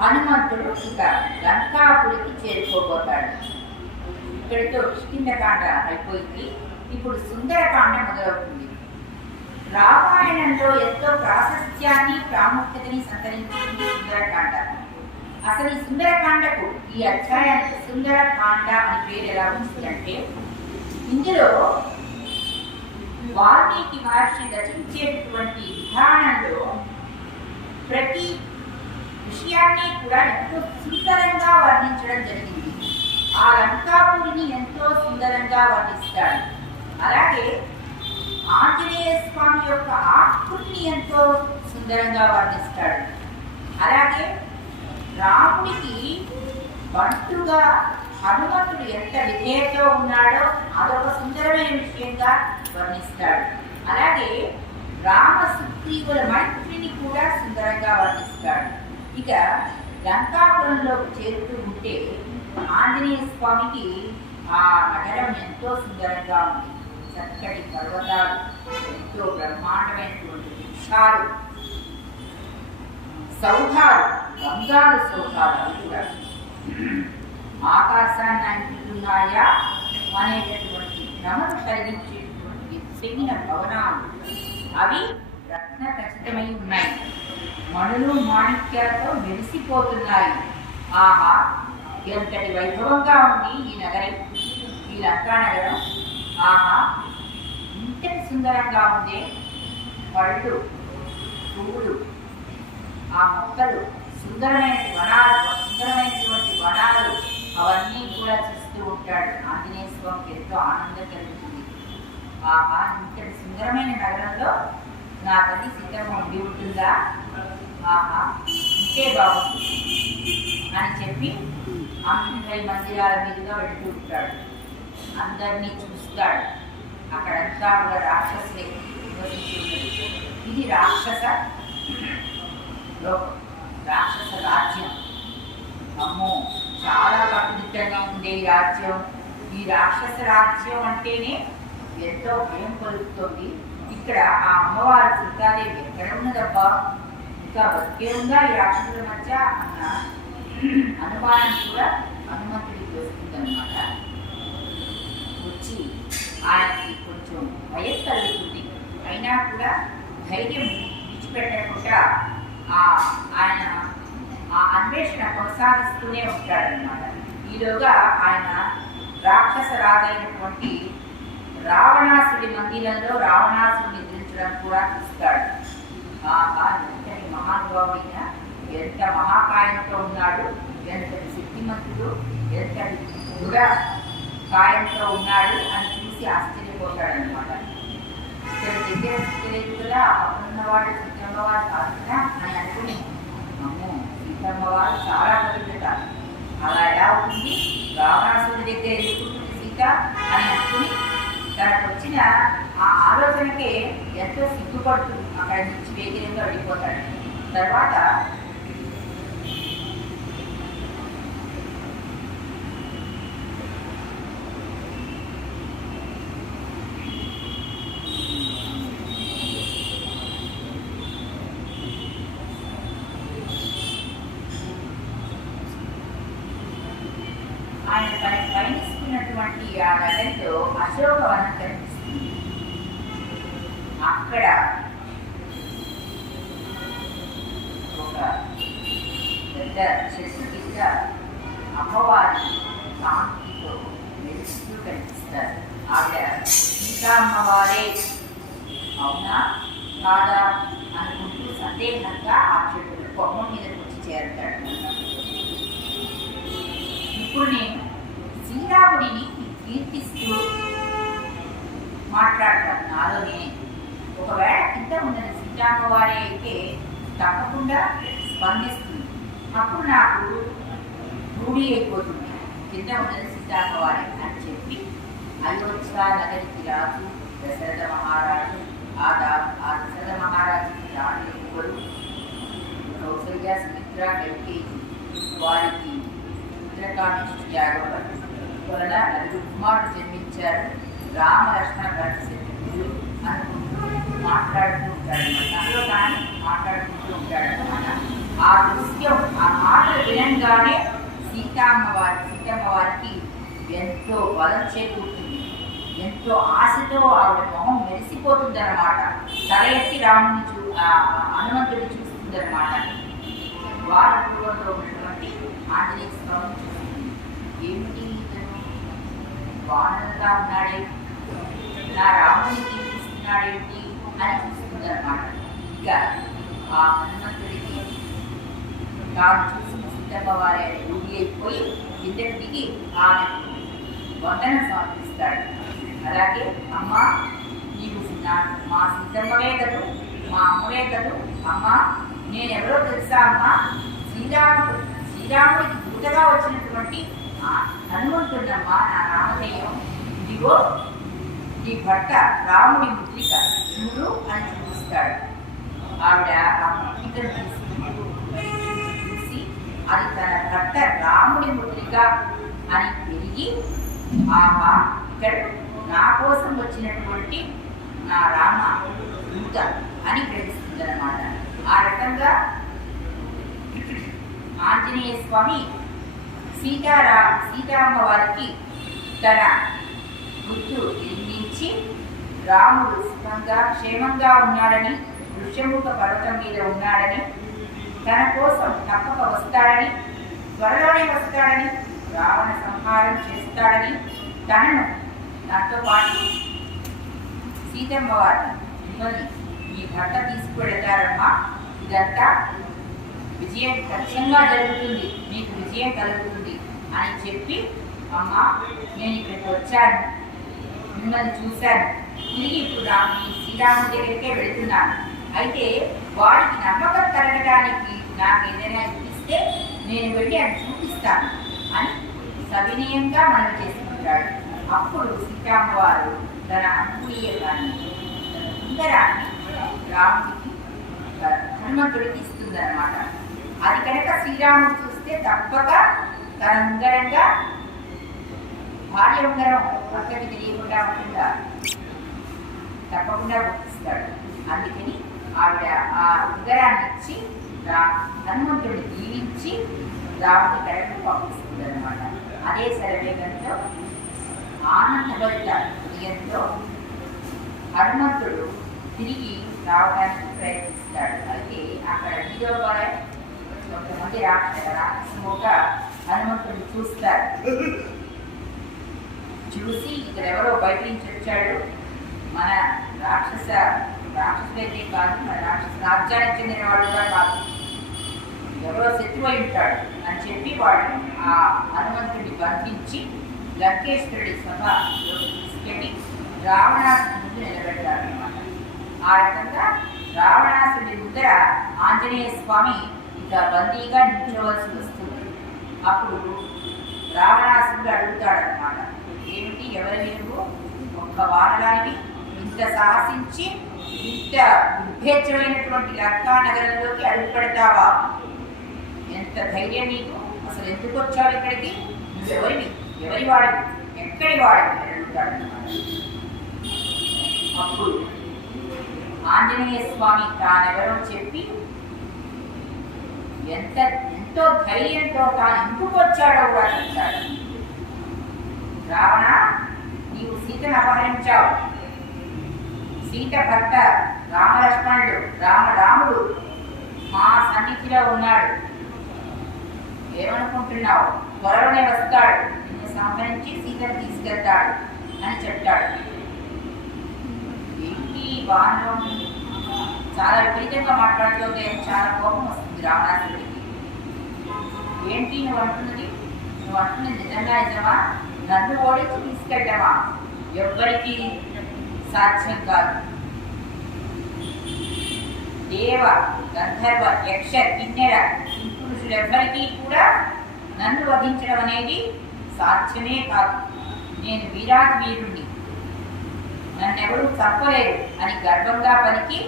హనుమంతుడు ఇక లంకాపురికి చేరుకోబోతాడు. ఇక్కడితో కిష్కింధకాండ అయిపోయింది. ఇప్పుడు సుందరకాండ మొదలవుతుంది. రామాయణంలో ఎంతో ప్రాశస్త్యాన్ని, ప్రాముఖ్యతని సంతరించుకుంది సుందరకాండ. అసలు ఈ సుందరకాండకు, ఈ అధ్యాయానికి సుందరకాండ అని పేరు ఎలా వచ్చిందంటే, ఇందులో వాల్మీకి మహర్షి రచించేటటువంటి విధానంలో ప్రతి విషయాన్ని కూడా ఎంతో సుందరంగా వర్ణించడం జరిగింది. ఆ లంకాపురిని ఎంతో సుందరంగా వర్ణిస్తాడు. అలాగే ఆంజనేయ స్వామి యొక్క ఆకృతిని ఎంతో సుందరంగా వర్ణిస్తాడు. అలాగే రాముడికి బంటుగా హనుమంతుడు ఎంత విధేయతో ఉన్నాడో అదొక సుందరమైన విషయంగా వర్ణిస్తాడు. అలాగే రామ సుగ్రీవుల మైత్రిని కూడా సుందరంగా వర్ణిస్తాడు. ఇక లంకాపురంలోకి చేరుతూ ఉంటే ఆంజనేయ స్వామికి ఆ నగరం ఎంతో సుందరంగా ఉంది. చక్కటి పర్వతాలు, ఎంతో బ్రహ్మాండమైనటువంటి వృక్షాలు, సౌధాలు, బంగారు సౌధాలు, అవి కూడా ఆకాశాన్ని అంటున్నాయా అనేటటువంటి భ్రమను కలిగించేటటువంటి ఎత్తైన భవనాలు, అవి రత్న ఖచ్చితమై ఉన్నాయి. మణులు మాణిక్యాలతో మెరిసిపోతున్నాయి. ఆహా, ఎంతటి వైభవంగా ఉంది ఈ నగరం, ఈ లంకా నగరం. ఆహా, ఇంతటి సుందరంగా ఉంది. పళ్ళు, పువ్వులు, ఆ మొక్కలు, సుందరమైనటువంటి వనాలు, అవన్నీ కూడా చూస్తూ ఉంటాడు. ఆంజనేయ స్వామికి ఎంతో ఆనందం కలుగుతుంది. ఆహా, ఇంతటి సుందరమైన నగరంలో నా తల్లి సీతమ్మ ఉండి ఉంటుందా, ఆహా, ఇంతే బాగుంది అని చెప్పి అందరి మందిరాల మీదుగా వెళ్తూ ఉంటాడు. అందరినీ చూస్తాడు. అక్కడంతా కూడా రాక్షసులే నివసించి ఉన్నది. ఇది రాక్షస లోకం, రాక్షస రాజ్యం. అమ్మో, చాలా కట్టుదిట్టంగా ఉండే ఈ రాజ్యం. ఈ రాక్షస రాజ్యం అంటేనే ఎంతో భయం కలుగుతుంది. ఇక్కడ ఆ అమ్మవారి సీతాదేవి ఎక్కడ ఉన్నదబ్బా, ఇంకా బతికే ఉందా ఈ రాక్షసుల మధ్య అన్న అనుమానం కూడా హనుమంతుడికి వస్తుందన్నమాట. వచ్చి ఆయనకి కొంచెం భయం కలుగుతుంది. అయినా కూడా ధైర్యం విడిచిపెట్టకుండా ఆయన ఆ అన్వేషణ కొనసాగిస్తూనే ఉంటాడనమాట. ఈలోగా ఆయన రాక్షస రాజైనటువంటి రావణాసుడి మందిరంలో రావణాసుడిని ఎదిరించడం కూడా చూస్తాడు. ఎంతటి మహానుభావుడైన, ఎంత మహాకాయంతో ఉన్నాడు, ఎంతటి శక్తిమంతుడు, ఎంతటి దృఢ కాయంతో ఉన్నాడు అని చూసి ఆశ్చర్యపోతాడనమాట. ఇక్కడ దగ్గర తెలియదు కదా, అప్పుడున్నవాడు సీతమ్మవారు కాదు కదా అని అనుకుని, అమ్మో సీతమ్మవారు చాలా పవిత్రత, అలా ఎలా అవుతుంది, రావణాసుడి దగ్గర ఎదుర్కొంటుంది సీత అని అనుకుని తనకు వచ్చిన ఆ ఆలోచనకే ఎంతో సిగ్గుపడుతుంది. అక్కడ నుంచి వేగంగా వెళ్ళిపోతాడు. తర్వాత ఆయన పయనిస్తున్నటువంటి ఆ నగరిలో అశోకవనం కనిపిస్తుంది. అక్కడ ఒక పెద్ద చెట్టు కింద అమ్మవారి కాంతితో మెరుస్తూ కనిపిస్తారు. ఆవిడ సీతా అమ్మవారే అవునా కాదా అనుకుంటూ సందేహంగా ఆ చెట్టు కొమ్మ మీదకి వచ్చి చేరుతాడు. ఇప్పుడు నేను శ్రీరాముడిని కీర్తిస్తూ మాట్లాడతాను నాలోనే. ఒకవేళ కింద ఉన్నది సీతామ్మవారి అయితే తప్పకుండా స్పందిస్తుంది. అప్పుడు నాకు రూఢి అయిపోతుంది కింద ఉన్నది సీతామ్మవారి అని చెప్పి అయోధ్య నగరికి రాజు దశరథ మహారాజు ఆ దశరథ మహారాజుకి రాణి ఎవరు, కౌసల్య, సుమిత్ర, కైకేయి వారికి యాగం వలన నలుగురు కుమారుడు జన్మించారు. రామ లక్ష్మణ భరతుడు అనుకుంటూ మాట్లాడుతూ ఉంటాడనమాట. అందులో కానీ మాట్లాడుకుంటూ ఉంటాడనమాట. ఆ దృశ్యం, ఆ మాటలు వినంగానే సీతమ్మవారికి ఎంతో బలం చేకూరుతుంది. ఎంతో ఆశతో ఆవిడ మొహం మెరిసిపోతుంది అన్నమాట. తల ఎత్తి రాముని హనుమంతుడిని చూస్తుందన్నమాట. వారి పూర్వంలో ఉన్నటువంటి ఆంజనేయ స్వామి చూస్తుంది. ఏమిటి ఇతను వానరుగా ఉన్నాడే, నా రాముని కీర్తిస్తున్నాడేంటి అని చూస్తుందన్నమాట. ఇక ఆ హనుమంతుడికి తాను చూసిన సీతమ్మవారి రూఢి అయిపోయి కిందకి దిగి ఆమెకు వందనం సమర్పిస్తాడు. అలాగే అమ్మ నీవు మా సీతమ్మవే కదూ, మా అమ్మవే కదూ, అమ్మ నేనెవరో తెలుసా అమ్మ, శ్రీరాముడికి దూతగా వచ్చినటువంటి హనుమంతుడమ్మ, నా నామధేయం, ఇదిగో నీ భర్త రాముడి ముద్రిక చూడు అని చూపిస్తాడు. ఆవిడ ఆ ముద్రికను చూసి అది తన భర్త రాముడి ముద్రిక అని పెరిగి, ఆహా ఇక్కడ నా కోసం వచ్చినటువంటి నా రామ దూత అని గ్రహిస్తుంది అన్నమాట. ఆ రకంగా ఆంజనేయ స్వామి సీతామ్మవారికి తన గుర్తు నిర్మించి రాముడు సుఖంగా క్షేమంగా ఉన్నాడని, వృషముఖ పర్వతం మీద ఉన్నాడని, తన కోసం తప్పక వస్తాడని, త్వరలోనే వస్తాడని, రావణ సంహారం చేస్తాడని, తనను దాంతో పాటు సీతమ్మవారిని మిమ్మల్ని మీ భర్త తీసుకువెళతారమ్మా, ఇదంతా విజయం ఖచ్చితంగా జరుగుతుంది, మీకు విజయం కలుగుతుంది అని చెప్పి, అమ్మ నేను ఇక్కడికి వచ్చాను, మిమ్మల్ని చూశాను, తిరిగి ఇప్పుడు శ్రీరాముడి దగ్గరికే వెళుతున్నాను. అయితే వాడికి నమ్మకం కలగడానికి నాకు ఏదైనా ఇప్పిస్తే నేను వెళ్ళి అని చూపిస్తాను అని సవినయంగా మనం చేసుకుంటాడు. అప్పుడు సీతమ్మవారు తన అనుకూలీయాన్ని, ఉంగరాన్ని రాముడికి హనుమంతుడికి ఇస్తుందన్నమాట. అది కనుక శ్రీరాముడు చూస్తే తప్పక తన ఉంగరంగా, భార్య ఉంగరం భర్తకి తెలియకుండా ఉంటుందా, తప్పకుండా గుర్తిస్తాడు. అందుకని ఆవిడ ఆ ఉంగరాన్ని ఇచ్చి హనుమంతుడిని దీవించి రాముడి కడకు పంపిస్తుంది అనమాట. అదే శరవేగంతో ఆనందభరిత హృదయంతో హనుమంతుడు తిరిగి రావడానికి ప్రయత్నిస్తాడు. అయితే అక్కడ వీరోపాయ కొంతమంది రాక్షసులుగా హనుమంతుడిని చూస్తారు. చూసి ఇక్కడెవరో బయట నుంచి వచ్చాడు, మన రాక్షసులైతే కాదు, మన రాక్షస రాజ్యానికి చెందిన వాడు కూడా కాదు, ఎవరో శత్రువై ఉంటాడు అని చెప్పి వాడు ఆ హనుమంతుడిని బంధించి లంకేశ్వరుడి సభలో తీసుకెళ్ళి రావణాసుడి ముందు నిలబెడతారనమాట. ఆ రకంగా రావణాసుడి ముందర ఆంజనేయ స్వామి ఇక బందీగా నిల్చోవలసి వస్తుంది. అప్పుడు రావణాసుడు అడుగుతాడనమాట, ఏమిటి ఎవరి నువ్వు? ఒక్క వానరానికి ఇంత సాహసించి ఇంత ఉద్భేచ్చమైనటువంటి లంకా నగరంలోకి అడుగు పెడతావా? ఎంత ధైర్యం నీకు? అసలు ఎందుకు వచ్చావు ఇక్కడికి? నువ్వెవరివి? ఎవరి వాడివి? ఎక్కడి వాడివి అని అడుగుతాడనమాట. అప్పుడు ఆంజనేయ స్వామి తానెవరో చెప్పి ఎంతో ధైర్యంతో తాను ఎందుకు వచ్చాడో కూడా చెప్తాడు. రావణ, నీవు సీతను అపహరించావు. సీత భర్త రామలక్ష్మణుడు రాముడు మా సన్నిధిలో ఉన్నాడు. ఏమనుకుంటున్నావు? త్వరలోనే వస్తాడు, నిన్ను సంహరించి సీతను తీసుకెళ్తాడు అని చెప్తాడు. ఏంటి బాణం చాలా విపరీతంగా మాట్లాడుతుంటే చాలా కోపం వస్తుంది రావణాసుడికి. ఏంటి నువ్వు అంటున్నది నిజంగా నిజమా? నన్ను ఓడించి తీసుకెళ్ళమా? ఎవ్వరికి సాధ్యం కాదు. దేవ గంధర్వ యక్ష కిన్నెర పురుషులెవ్వరికీ కూడా నన్ను వధించడం అనేది సాధ్యమే కాదు. నేను వీరుణ్ణి, నన్నెవరూ చంపలేరు అని గర్వంగా పలికి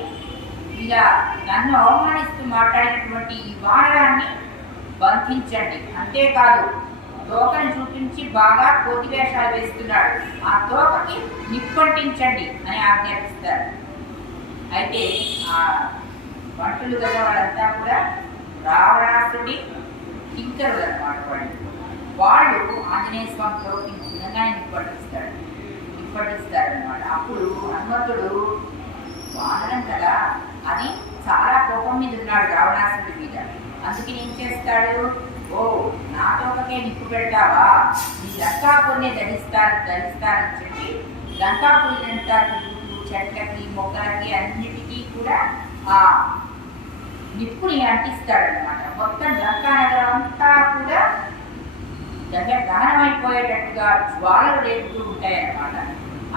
ఇలా నన్ను అవమానిస్తూ మాట్లాడినటువంటి ఈ వానరాన్ని బంధించండి. అంతేకాదు తోకను చూపించి బాగా కోతి వేషాలు వేస్తున్నాడు, ఆ తోకకి నిప్పంటించండి అని ఆజ్ఞాపిస్తారు. అయితే ఆ వంటలు కదా వాళ్ళంతా కూడా రావణాసుడి కింకరులు అన్నమాట. వాళ్ళు ఆంజనేయ స్వామి తోకి నిజంగానే నిప్పటిస్తారనమాట. అప్పుడు హనుమంతుడు వానరం కదా అని చాలా కోపం మీద ఉన్నాడు రావణాసుడి మీద. అందుకని ఏం చేస్తాడు? ఓ నా తోకకే నిప్పు పెడతావా? నీ లంకాపురిని ధరిస్తానని చెప్పి లంకాపురినంతా చెట్లకి మొక్కలకి అన్నిటికీ కూడా ఆ నిప్పుని అంటిస్తాడనమాట. మొత్తం లంకా నగరం అంతా కూడా దహనమైపోయేటట్టుగా జ్వాలలు రేపుతూ ఉంటాయన్నమాట.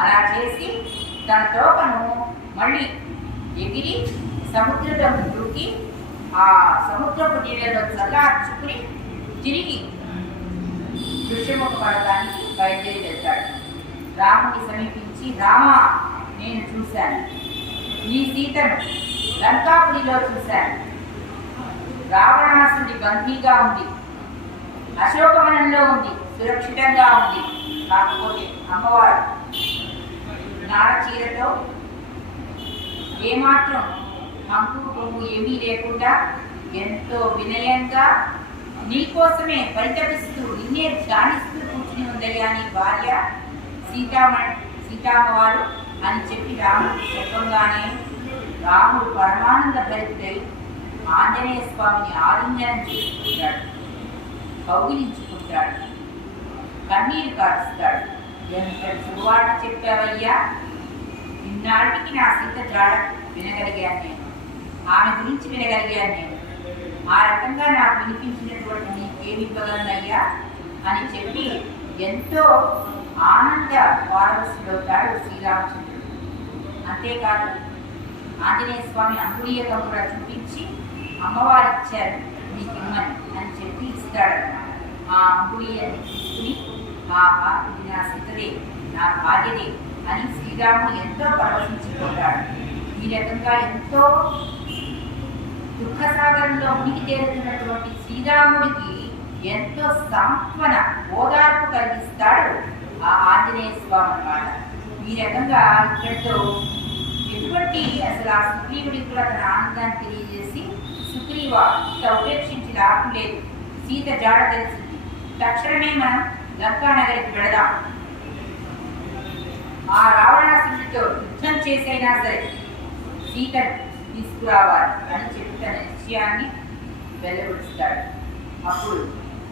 అలా చేసి తన తోకను మళ్ళీ ఎగిరి సముద్రంలో దూకి ఆ సముద్రపు నీళ్ళలో చల్లార్చుకుని తిరిగి దృశ్యముఖ పడటానికి బయలుదేరి వెళ్తాడు. రాముని సమీపించి, రామా, నేను చూశాను నీ సీతను లంకాపురిలో చూశాను. రావణాసుడి బందీగా ఉంది, అశోకవనంలో ఉంది, సురక్షితంగా ఉంది. కాకపోతే అమ్మవారు నారచీరతో ఏమాత్రం హంకు పొంగు ఏమీ లేకుండా ఎంతో వినయంగా నీకోసమే పరితపిస్తూ నిన్నే ధ్యానిస్తూ కూర్చుని ఉందయ్యా నీ భార్య సీతామ్మవారు అని చెప్పి రాముడికి చెప్పంగానే రాముడు పరమానంద భరితుడై ఆంజనేయ స్వామిని ఆలింగనం చేసుకుంటాడు, కౌగిలించుకుంటాడు, కన్నీరు కారుస్తాడు. ఎంత శుభవార్త చెప్పావయ్యా! ఇన్నాటికి నా సీత జాడ వినగలిగాను నేను, ఆమె గురించి వినగలిగాను నేను. ఆ రకంగా నాకు వినిపించినటువంటి నీకేమి ఇవ్వగలనయ్యా అని చెప్పి ఎంతో ఆనంద పారవశుడవుతాడు శ్రీరామచంద్రుడు. అంతేకాదు ఆంజనేయ స్వామి అంగుళీయకం కూడా చూపించి అమ్మవారు ఇచ్చారు నీకు ఇమ్మని అని చెప్పి ఇస్తాడన్నమాట. ఆ అంగుళీయాన్ని తీసుకుని ఇది నా సీతదే, నా భార్యదే అని శ్రీరాముడు ఎంతో పరవశించిపోతాడు. ఈ రకంగా ఎంతో దుఃఖసాగరంలో ఉనికి తేలుతున్నటువంటి శ్రీరాముడికి ఎంతో సాంత్వన ఓదార్పు కలిగిస్తాడు ఆ ఆంజనేయ స్వామి అన్నమాట. ఈ రకంగా ఇక్కడితో ఎటువంటి అసలు ఆ సుగ్రీవుడికి కూడా తన ఆనందాన్ని తెలియజేసి, సుగ్రీవ ఇక ఉపేక్షించి లాభం లేదు, సీత జాడ తెలిసింది, తక్షణమే మనం లంకానగరికి వెళదాం, ఆ రావణాసుడితో యుద్ధం చేసైనా సరే సీతను తీసుకురావాలి అని చెప్పి తన నిశ్చయాన్ని వెల్లబుడుస్తాడు. అప్పుడు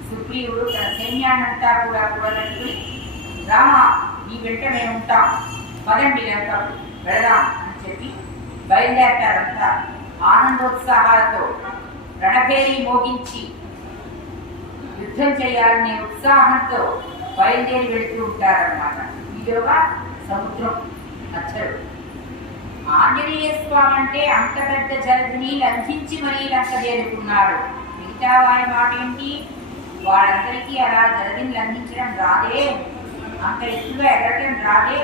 సుగ్రీవుడు తన సైన్యాన్నంతా కూడా కూడగట్టుకుని, రామ నీ వెంట మేము ఉంటాం, పదండి లంకకు వెళదాం అని చెప్పి బయలుదేరతారంతా. ఆనందోత్సాహాలతో రణభేరి మోగించి యుద్ధం చేయాలనే ఉత్సాహంతో బయలుదేరి వెళుతూ ఉంటారన్నమాట. ఈలోగా సముద్రం మధ్యలో ఆంజనేయ స్వామి అంటే అంత పెద్ద జలధిని లంఘించి మరీ లంక చేరుకున్నాడు. మిగతా వారి మాట ఏంటి, వాళ్ళందరికీ అలా జలధిని లంఘించడం రాదే, అంత ఎత్తుగా ఎగరటం రాదే,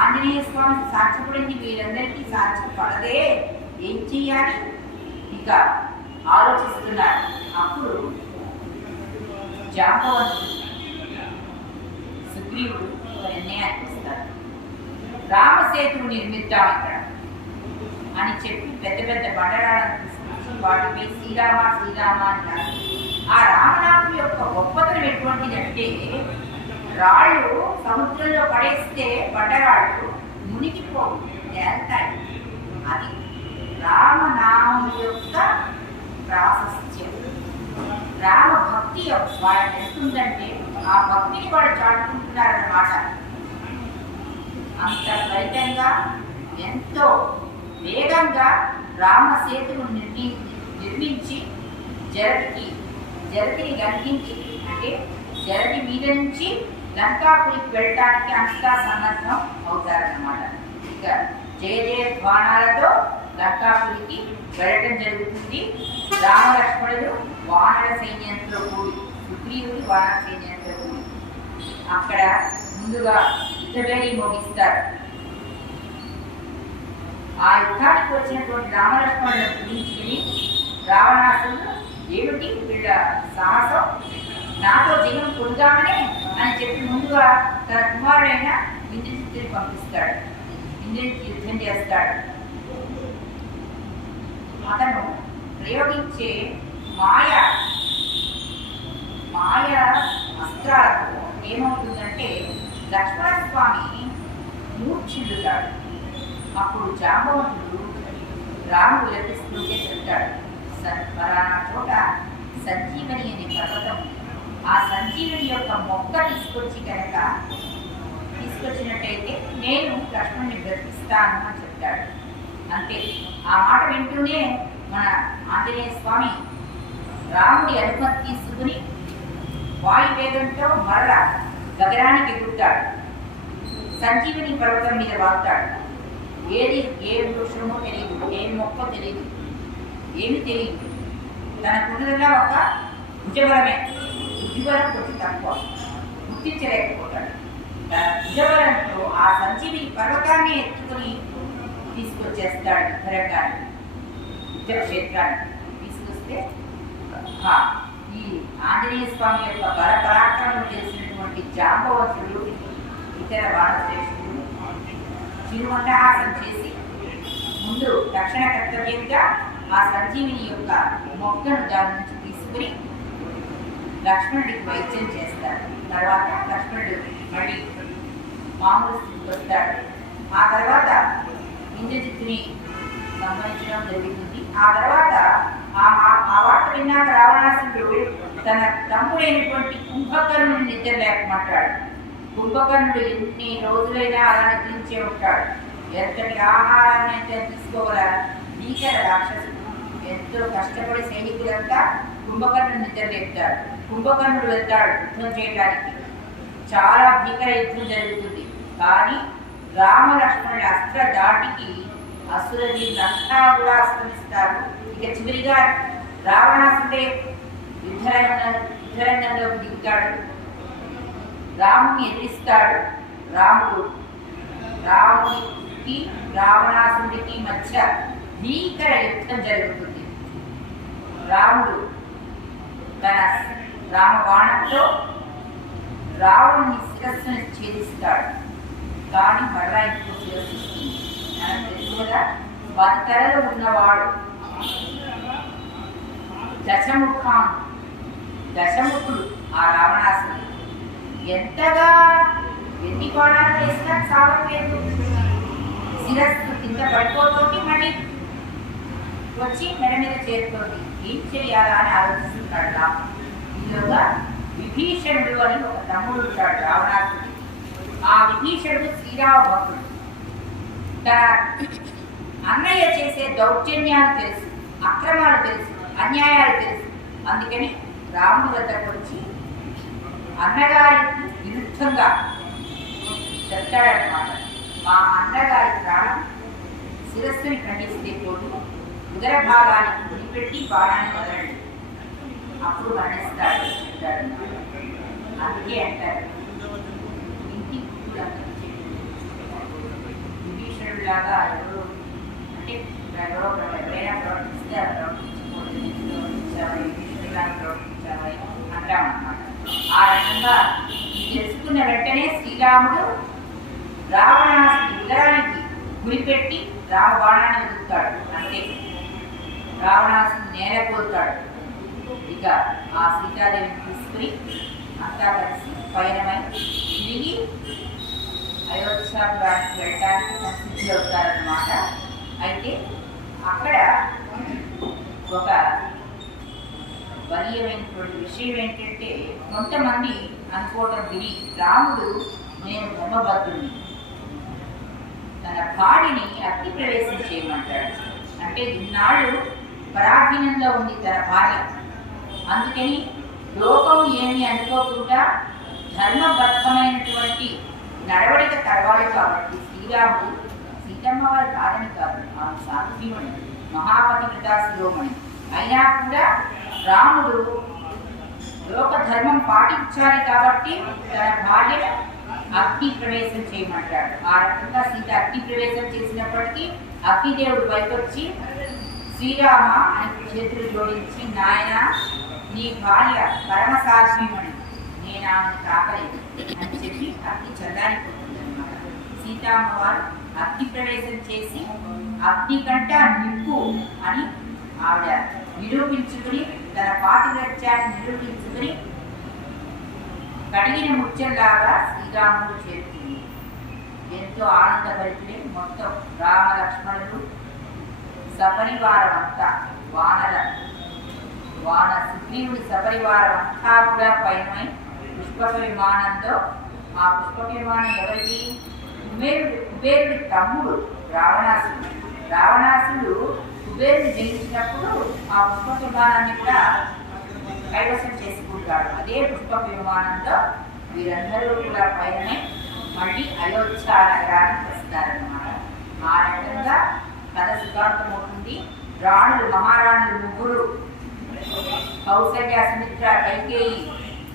ఆంజనేయ స్వామికి సాధ్యపడింది వీళ్ళందరికీ సాధ్యపడదే, ఏం చెయ్యాలి ఇక ఆలోచిస్తున్నారు. అప్పుడు జాంబవంతుడు సుగ్రీవుడు నిర్ణయానికి వస్తాడు. రామసేతువు నిర్మిద్దాం ఇక్కడ అని చెప్పి పెద్ద పెద్ద బండరాలను తీసుకొచ్చి వాటిపై శ్రీరామ శ్రీరామ అంటారు. ఆ రామనామం యొక్క గొప్పతనం ఎటువంటిదంటే, రాళ్ళు సముద్రంలో పడేస్తే బండరాళ్ళు మునిగిపోవు, తేల్తాయి. అది రామనామం యొక్క ప్రాశస్త్యం. రామ భక్తి వాళ్ళకి ఎస్తుందంటే ఆ భక్తిని వాడు చాటుకుంటున్నారన్నమాట. అంత ఫలితంగా ఎంతో వేగంగా రామసేతును నిర్మించి జలధిని లంఘించి, అంటే జలధి మీద నుంచి లంకాపురికి వెళ్ళటానికి అంతా సన్నద్ధం అవుతారన్నమాట. ఇక జయ జయ ధ్వానాలతో లంకాపురికి వెళ్ళటం జరుగుతుంది. రామలక్ష్మణుడు వానర సైన్యంతో కూడి, సుగ్రీవుడు వానర సైన్యంతో కూడి అక్కడ ముందుగా యుద్ధభేరి మోగిస్తారు. ఆ యుద్ధానికి వచ్చినటువంటి రామలక్ష్మణులను గురించుకుని రావణాసురుడు, ఏమిటి వీళ్ళ సాహసం, నాతో జయం పొందామనే అని చెప్పి ముందుగా తన కుమారుడైన ఇంద్రజిత్తుని పంపిస్తాడు. ఇంద్రజిత్ యుద్ధం చేస్తాడు. అతను ప్రయోగించే మాయ అస్త్రాలకు ఏమవుతుందంటే లక్ష్మణస్వామి మూర్ఛిల్లుతాడు. అప్పుడు జాంబవంతుడు రాముడు విలపిస్తుంటే చెప్తాడు, పలానా చోట సంజీవని అనే పర్వతం, ఆ సంజీవని యొక్క మొక్క తీసుకొచ్చినట్టయితే నేను లక్ష్మణుని బ్రతికిస్తాను అని చెప్తాడు. అంతే. ఆ మాట వింటూనే మన ఆంజనేయ స్వామి రాముడి అనుమతి తీసుకుని వాయువేగంతో మరల గగనానికి ఎగురుతాడు. సంజీవని పర్వతం మీద వాళ్తాడు. ఏ వృక్షమో తెలియదు, ఏ మొక్క తెలియదు, ఏమి తెలియదు. తనకున్నదల్లా ఒక భుజబలమే. బుద్ధిబలం కొంచెం తక్కువ, గుర్తించలేకపోతాడు. తన భుజబలంతో ఆ సంజీవిని పర్వతాన్ని ఎత్తుకుని తీసుకొచ్చేస్తాడు యుద్ధరంగాన్ని, యుద్ధక్షేత్రాన్ని తీసుకొస్తే ఈ ఆంజనేయ స్వామి యొక్క బల పరాక్రమం చేసినటువంటి జాంబవంతుడు ఇతర వానశ్రేష్ఠుడు చిరుమందహాసం చేసి ముందు రక్షణ కర్తవ్యంగా ఆ సంజీవిని యొక్క మొక్కను దాని నుంచి తీసుకుని లక్ష్మణుడికి వైద్యం చేస్తారు. తర్వాత లక్ష్మణుడు మళ్ళీ మామూలు స్థితికి వస్తాడు. ఆ తర్వాత ఇంద్రజిత్తుని సంహరించడం జరుగుతుంది. ఆ తర్వాత ఆ వార్త విన్నాక రావణాసురుడు తన తమ్ముడైనటువంటి కుంభకర్ణుని నిద్ర లేకమంటాడు. కుంభకర్ణుడు ఎన్ని రోజులైనా అలా నిద్రించే ఉంటాడు. ఎంతటి ఆహారాన్ని అయితే తీసుకోగల భీకర రాక్షసుడు. ఎంతో కష్టపడి సైనికులంతా కుంభకర్ణుని నిద్ర లేపుతాడు. కుంభకర్ణుడు వెళ్తాడు యుద్ధం చేయడానికి. చాలా భీకర యుద్ధం జరుగుతుంది. కానీ రామలక్ష్మణుడి అస్త్ర దాటికి అసుర వీళ్ళంతా కూడా అస్తమిస్తారు. ఇక చివరిగా రావణాసుడే యుద్ధరంగంలోకి దిగుతాడు. రాముని ఎదిరిస్తాడు. రాముడికి రావణాసుడికి మధ్య భీకర యుద్ధం జరుగుతుంది. రాముడు తన రామబాణంతో రావణుని శిరస్సుని ఛేదిస్తాడు. కానీ మరలా ఇంకో శిరస్సు వస్తుంది. మనకు తెలుసు కదా, 10 తలలు ఉన్నవాడు దశముఖుడు ఆ రావణాసుడు. ఎంతగా ఎన్ని కోణాలు వేసినా సాగలేదు. శిరస్సు కింద పడిపోతుంది, మళ్ళీ వచ్చి మెడ మీద చేరుతోంది. ఏం చేయాలా అని ఆలోచిస్తున్నాడు రాముడు. ఈలోగా విభీషణుడు అని ఒక తమ్ముడు ఉంటాడు రావణాసుడికి. ఆ విభీషణుడు శ్రీరామ భక్తుడు. తన అన్నయ్య చేసే దౌర్జన్యాలు తెలుసు, అక్రమాలు తెలుసు, అన్యాయాలు తెలుసు. అందుకని రాముడి వద్దకు వచ్చి అన్నగారికి విరుద్ధంగా చెప్తాడనమాట. మా అన్నగారి ప్రాణం శిరస్సుని ఖండిస్తే పోదు, ఉదర భాగానికి గురిపెట్టి బాణాన్ని వదలండి, అప్పుడు మరణిస్తాడు చెప్తాడనమాట. అందుకే అంటారు ఇంటి విభీషణుడిలాగా ఎవరు అంటే ఎవరైనా ప్రవర్తిస్తే అలా ప్రవర్తించాలి, విభీషణుడిలాగా ప్రవర్తించాలి అంటామన్నమాట. ఆ రకంగా తెలుసుకున్న వెంటనే శ్రీరాముడు రావణాసుని ఉదరానికి గురిపెట్టి రామ బాణాన్ని వదులుతాడు. అంతే, రావణాసుని నేలకొల్తాడు. ఇక ఆ సీతాదేవిని తీసుకుని అంతా కలిసి పయనమై తిరిగి అయోధ్యాపురానికి వెళ్ళడానికి సంసిద్ధి అవుతారన్నమాట. అయితే అక్కడ ఒక బలీయమైనటువంటి విషయం ఏంటంటే, కొంతమంది అనుకోవటం విని రాముడు నేను ధర్మబద్ధుడిని, తన భార్యని అగ్ని ప్రవేశం చేయమంటాడు. అంటే ఇన్నాళ్ళు పరాధీనంలో ఉంది తన భార్య, అందుకని లోకం ఏమి అనుకోకుండా ధర్మబద్ధమైనటువంటి నడవడిక కలవాలి. కాబట్టి శ్రీరాముడు సీతమ్మ వారి కాదని కాదు, ఆమె సాధ్వీమణి, మహాపతివ్రతా శిరోమణి అయినా కూడా రాముడు లోక ధర్మం పాటించాలి కాబట్టి తన భార్యను అగ్ని ప్రవేశం చేయమంటాడు. ఆ రకంగా సీత అగ్ని ప్రవేశం చేసినప్పటికీ అగ్నిదేవుడు పైకొచ్చి శ్రీరామ అని చేతులు జోడించి, నాయన నీ భార్య పరమ సాధ్వీమణి, నేను ఆమెను తాకలేదు అని చెప్పి అగ్ని చల్లారిపోతుంది అన్నమాట. సీతామ్మవారు అగ్ని ప్రవేశం చేసి అగ్ని కంట నిప్పు అని ఆవిడ నిరూపించుకుని, తన పాతివ్రత్యాన్ని నిరూపించుకుని కడిగిన ముత్యంలాగా శ్రీరాముడు చేరుతుంది. ఎంతో ఆనందభరితుడే. మొత్తం రామ లక్ష్మణుడు సపరివారం అంతా వాన సుగ్రీవుడి సపరివారం అంతా కూడా పైనమై పుష్పక విమానంలో, ఆ పుష్పక విమానం ఎవరికి? కుబేరుడి తమ్ముడు రావణాసుడు. రావణాసుడు కుబేరుని జయించినప్పుడు ఆ పుష్పక విమానాన్ని కూడా కైవసం చేసుకుంటాడు. అదే పుష్పక విమానంలో వీరందరూ కూడా పైననే మళ్ళీ అయోధ్య నగరానికి వస్తారన్నమాట. ఆ రకంగా కథ సుఖాంతమవుతుంది. రాణులు, మహారాణులు ముగ్గురు, కౌసల్య, సుమిత్ర, కైకేయి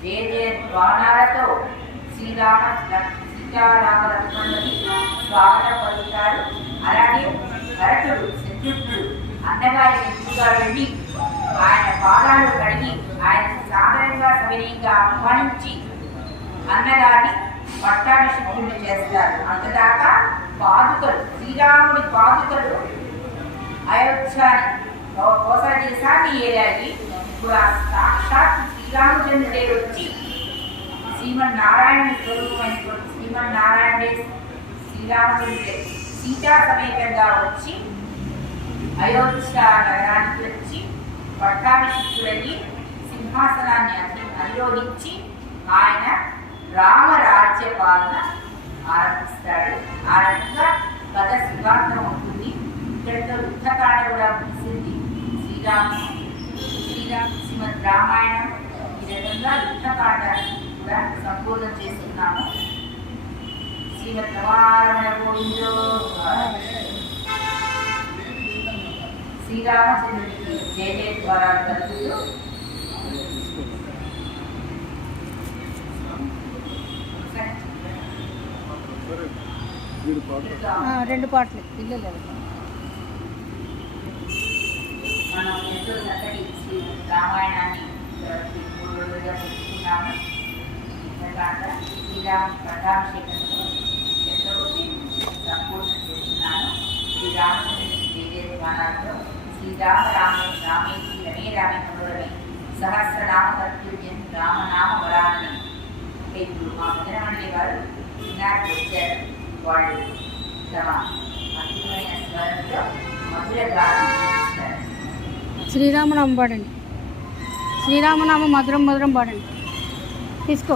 జయ జయ ద్వానాలతో సీతారామ లక్ష్మణుని స్వాగతం పలుకుతారు. అలాగే భరతుడు, శత్రుఘ్నుడు అన్నగారి ఎదురుగా వెళ్ళి ఆయన పాదాలు కడిగి ఆయన సాధారణంగా సవినయంగా ఆహ్వానించి అన్నగారిని పట్టాభిషిక్తుల్ని చేస్తారు. అంతదాకా పాదుకలు, శ్రీరాముడి పాదుకలు అయోధ్యాని కోసల దేశాన్ని ఏలాగి, ఇప్పుడు ఆ సాక్షాత్ శ్రీరామచంద్రుడే వచ్చి శ్రీమన్నారాయణుని స్వరూపమైనటువంటి శ్రీమన్నారాయణుడే శ్రీరామచంద్రుడే సీతా సమేతంగా వచ్చి అయోధ్య నగరానికి వచ్చి పట్టాభిషిక్తుడయ్యి సింహాసనాన్ని అధిరోహించి ఆయన రామరాజ్య పాలన ఆరంభిస్తాడు. ఆ రకంగా కథ శుభాంతం ఉంటుంది. ఇక్కడితో యుద్ధకాండ కూడా ముగిసింది. శ్రీమద్ రామాయణం ఈ రకంగా యుద్ధకాండాన్ని కూడా సంపూర్ణం చేస్తున్నాము. శ్రీమద్ రమారమణ గోవిందో, శ్రీరామచంద్రుడికి జయ జయ ద్వారాలు కలుగుతూ రెండు పాటలు పిల్లలు మనం ఎంతో చక్కటి శ్రీ రామాయణాన్ని 3 రోజులుగా చెప్పుకున్నాము. ఎందుకంటే శ్రీరామ పట్టాభిషేకంతో ఎంతో సంపూర్ణం చేస్తున్నాను. శ్రీరామచంద్రుడికి జయ జయ ద్వారాలతో శ్రీరామ రామేశ్వరి రమే రామే మనోరమే సహస్రనామ తత్తుల్యం రామనామ వరాలని. ఇప్పుడు మా మదనమండి వారు ఈనాటి వచ్చారు. వాళ్ళు తమ అద్భుతమైన స్వరంలో మధుర గానం చేస్తారు. శ్రీరామనామం పాడండి. శ్రీరామనామం మధురం మధురం పాడండి. తీసుకో.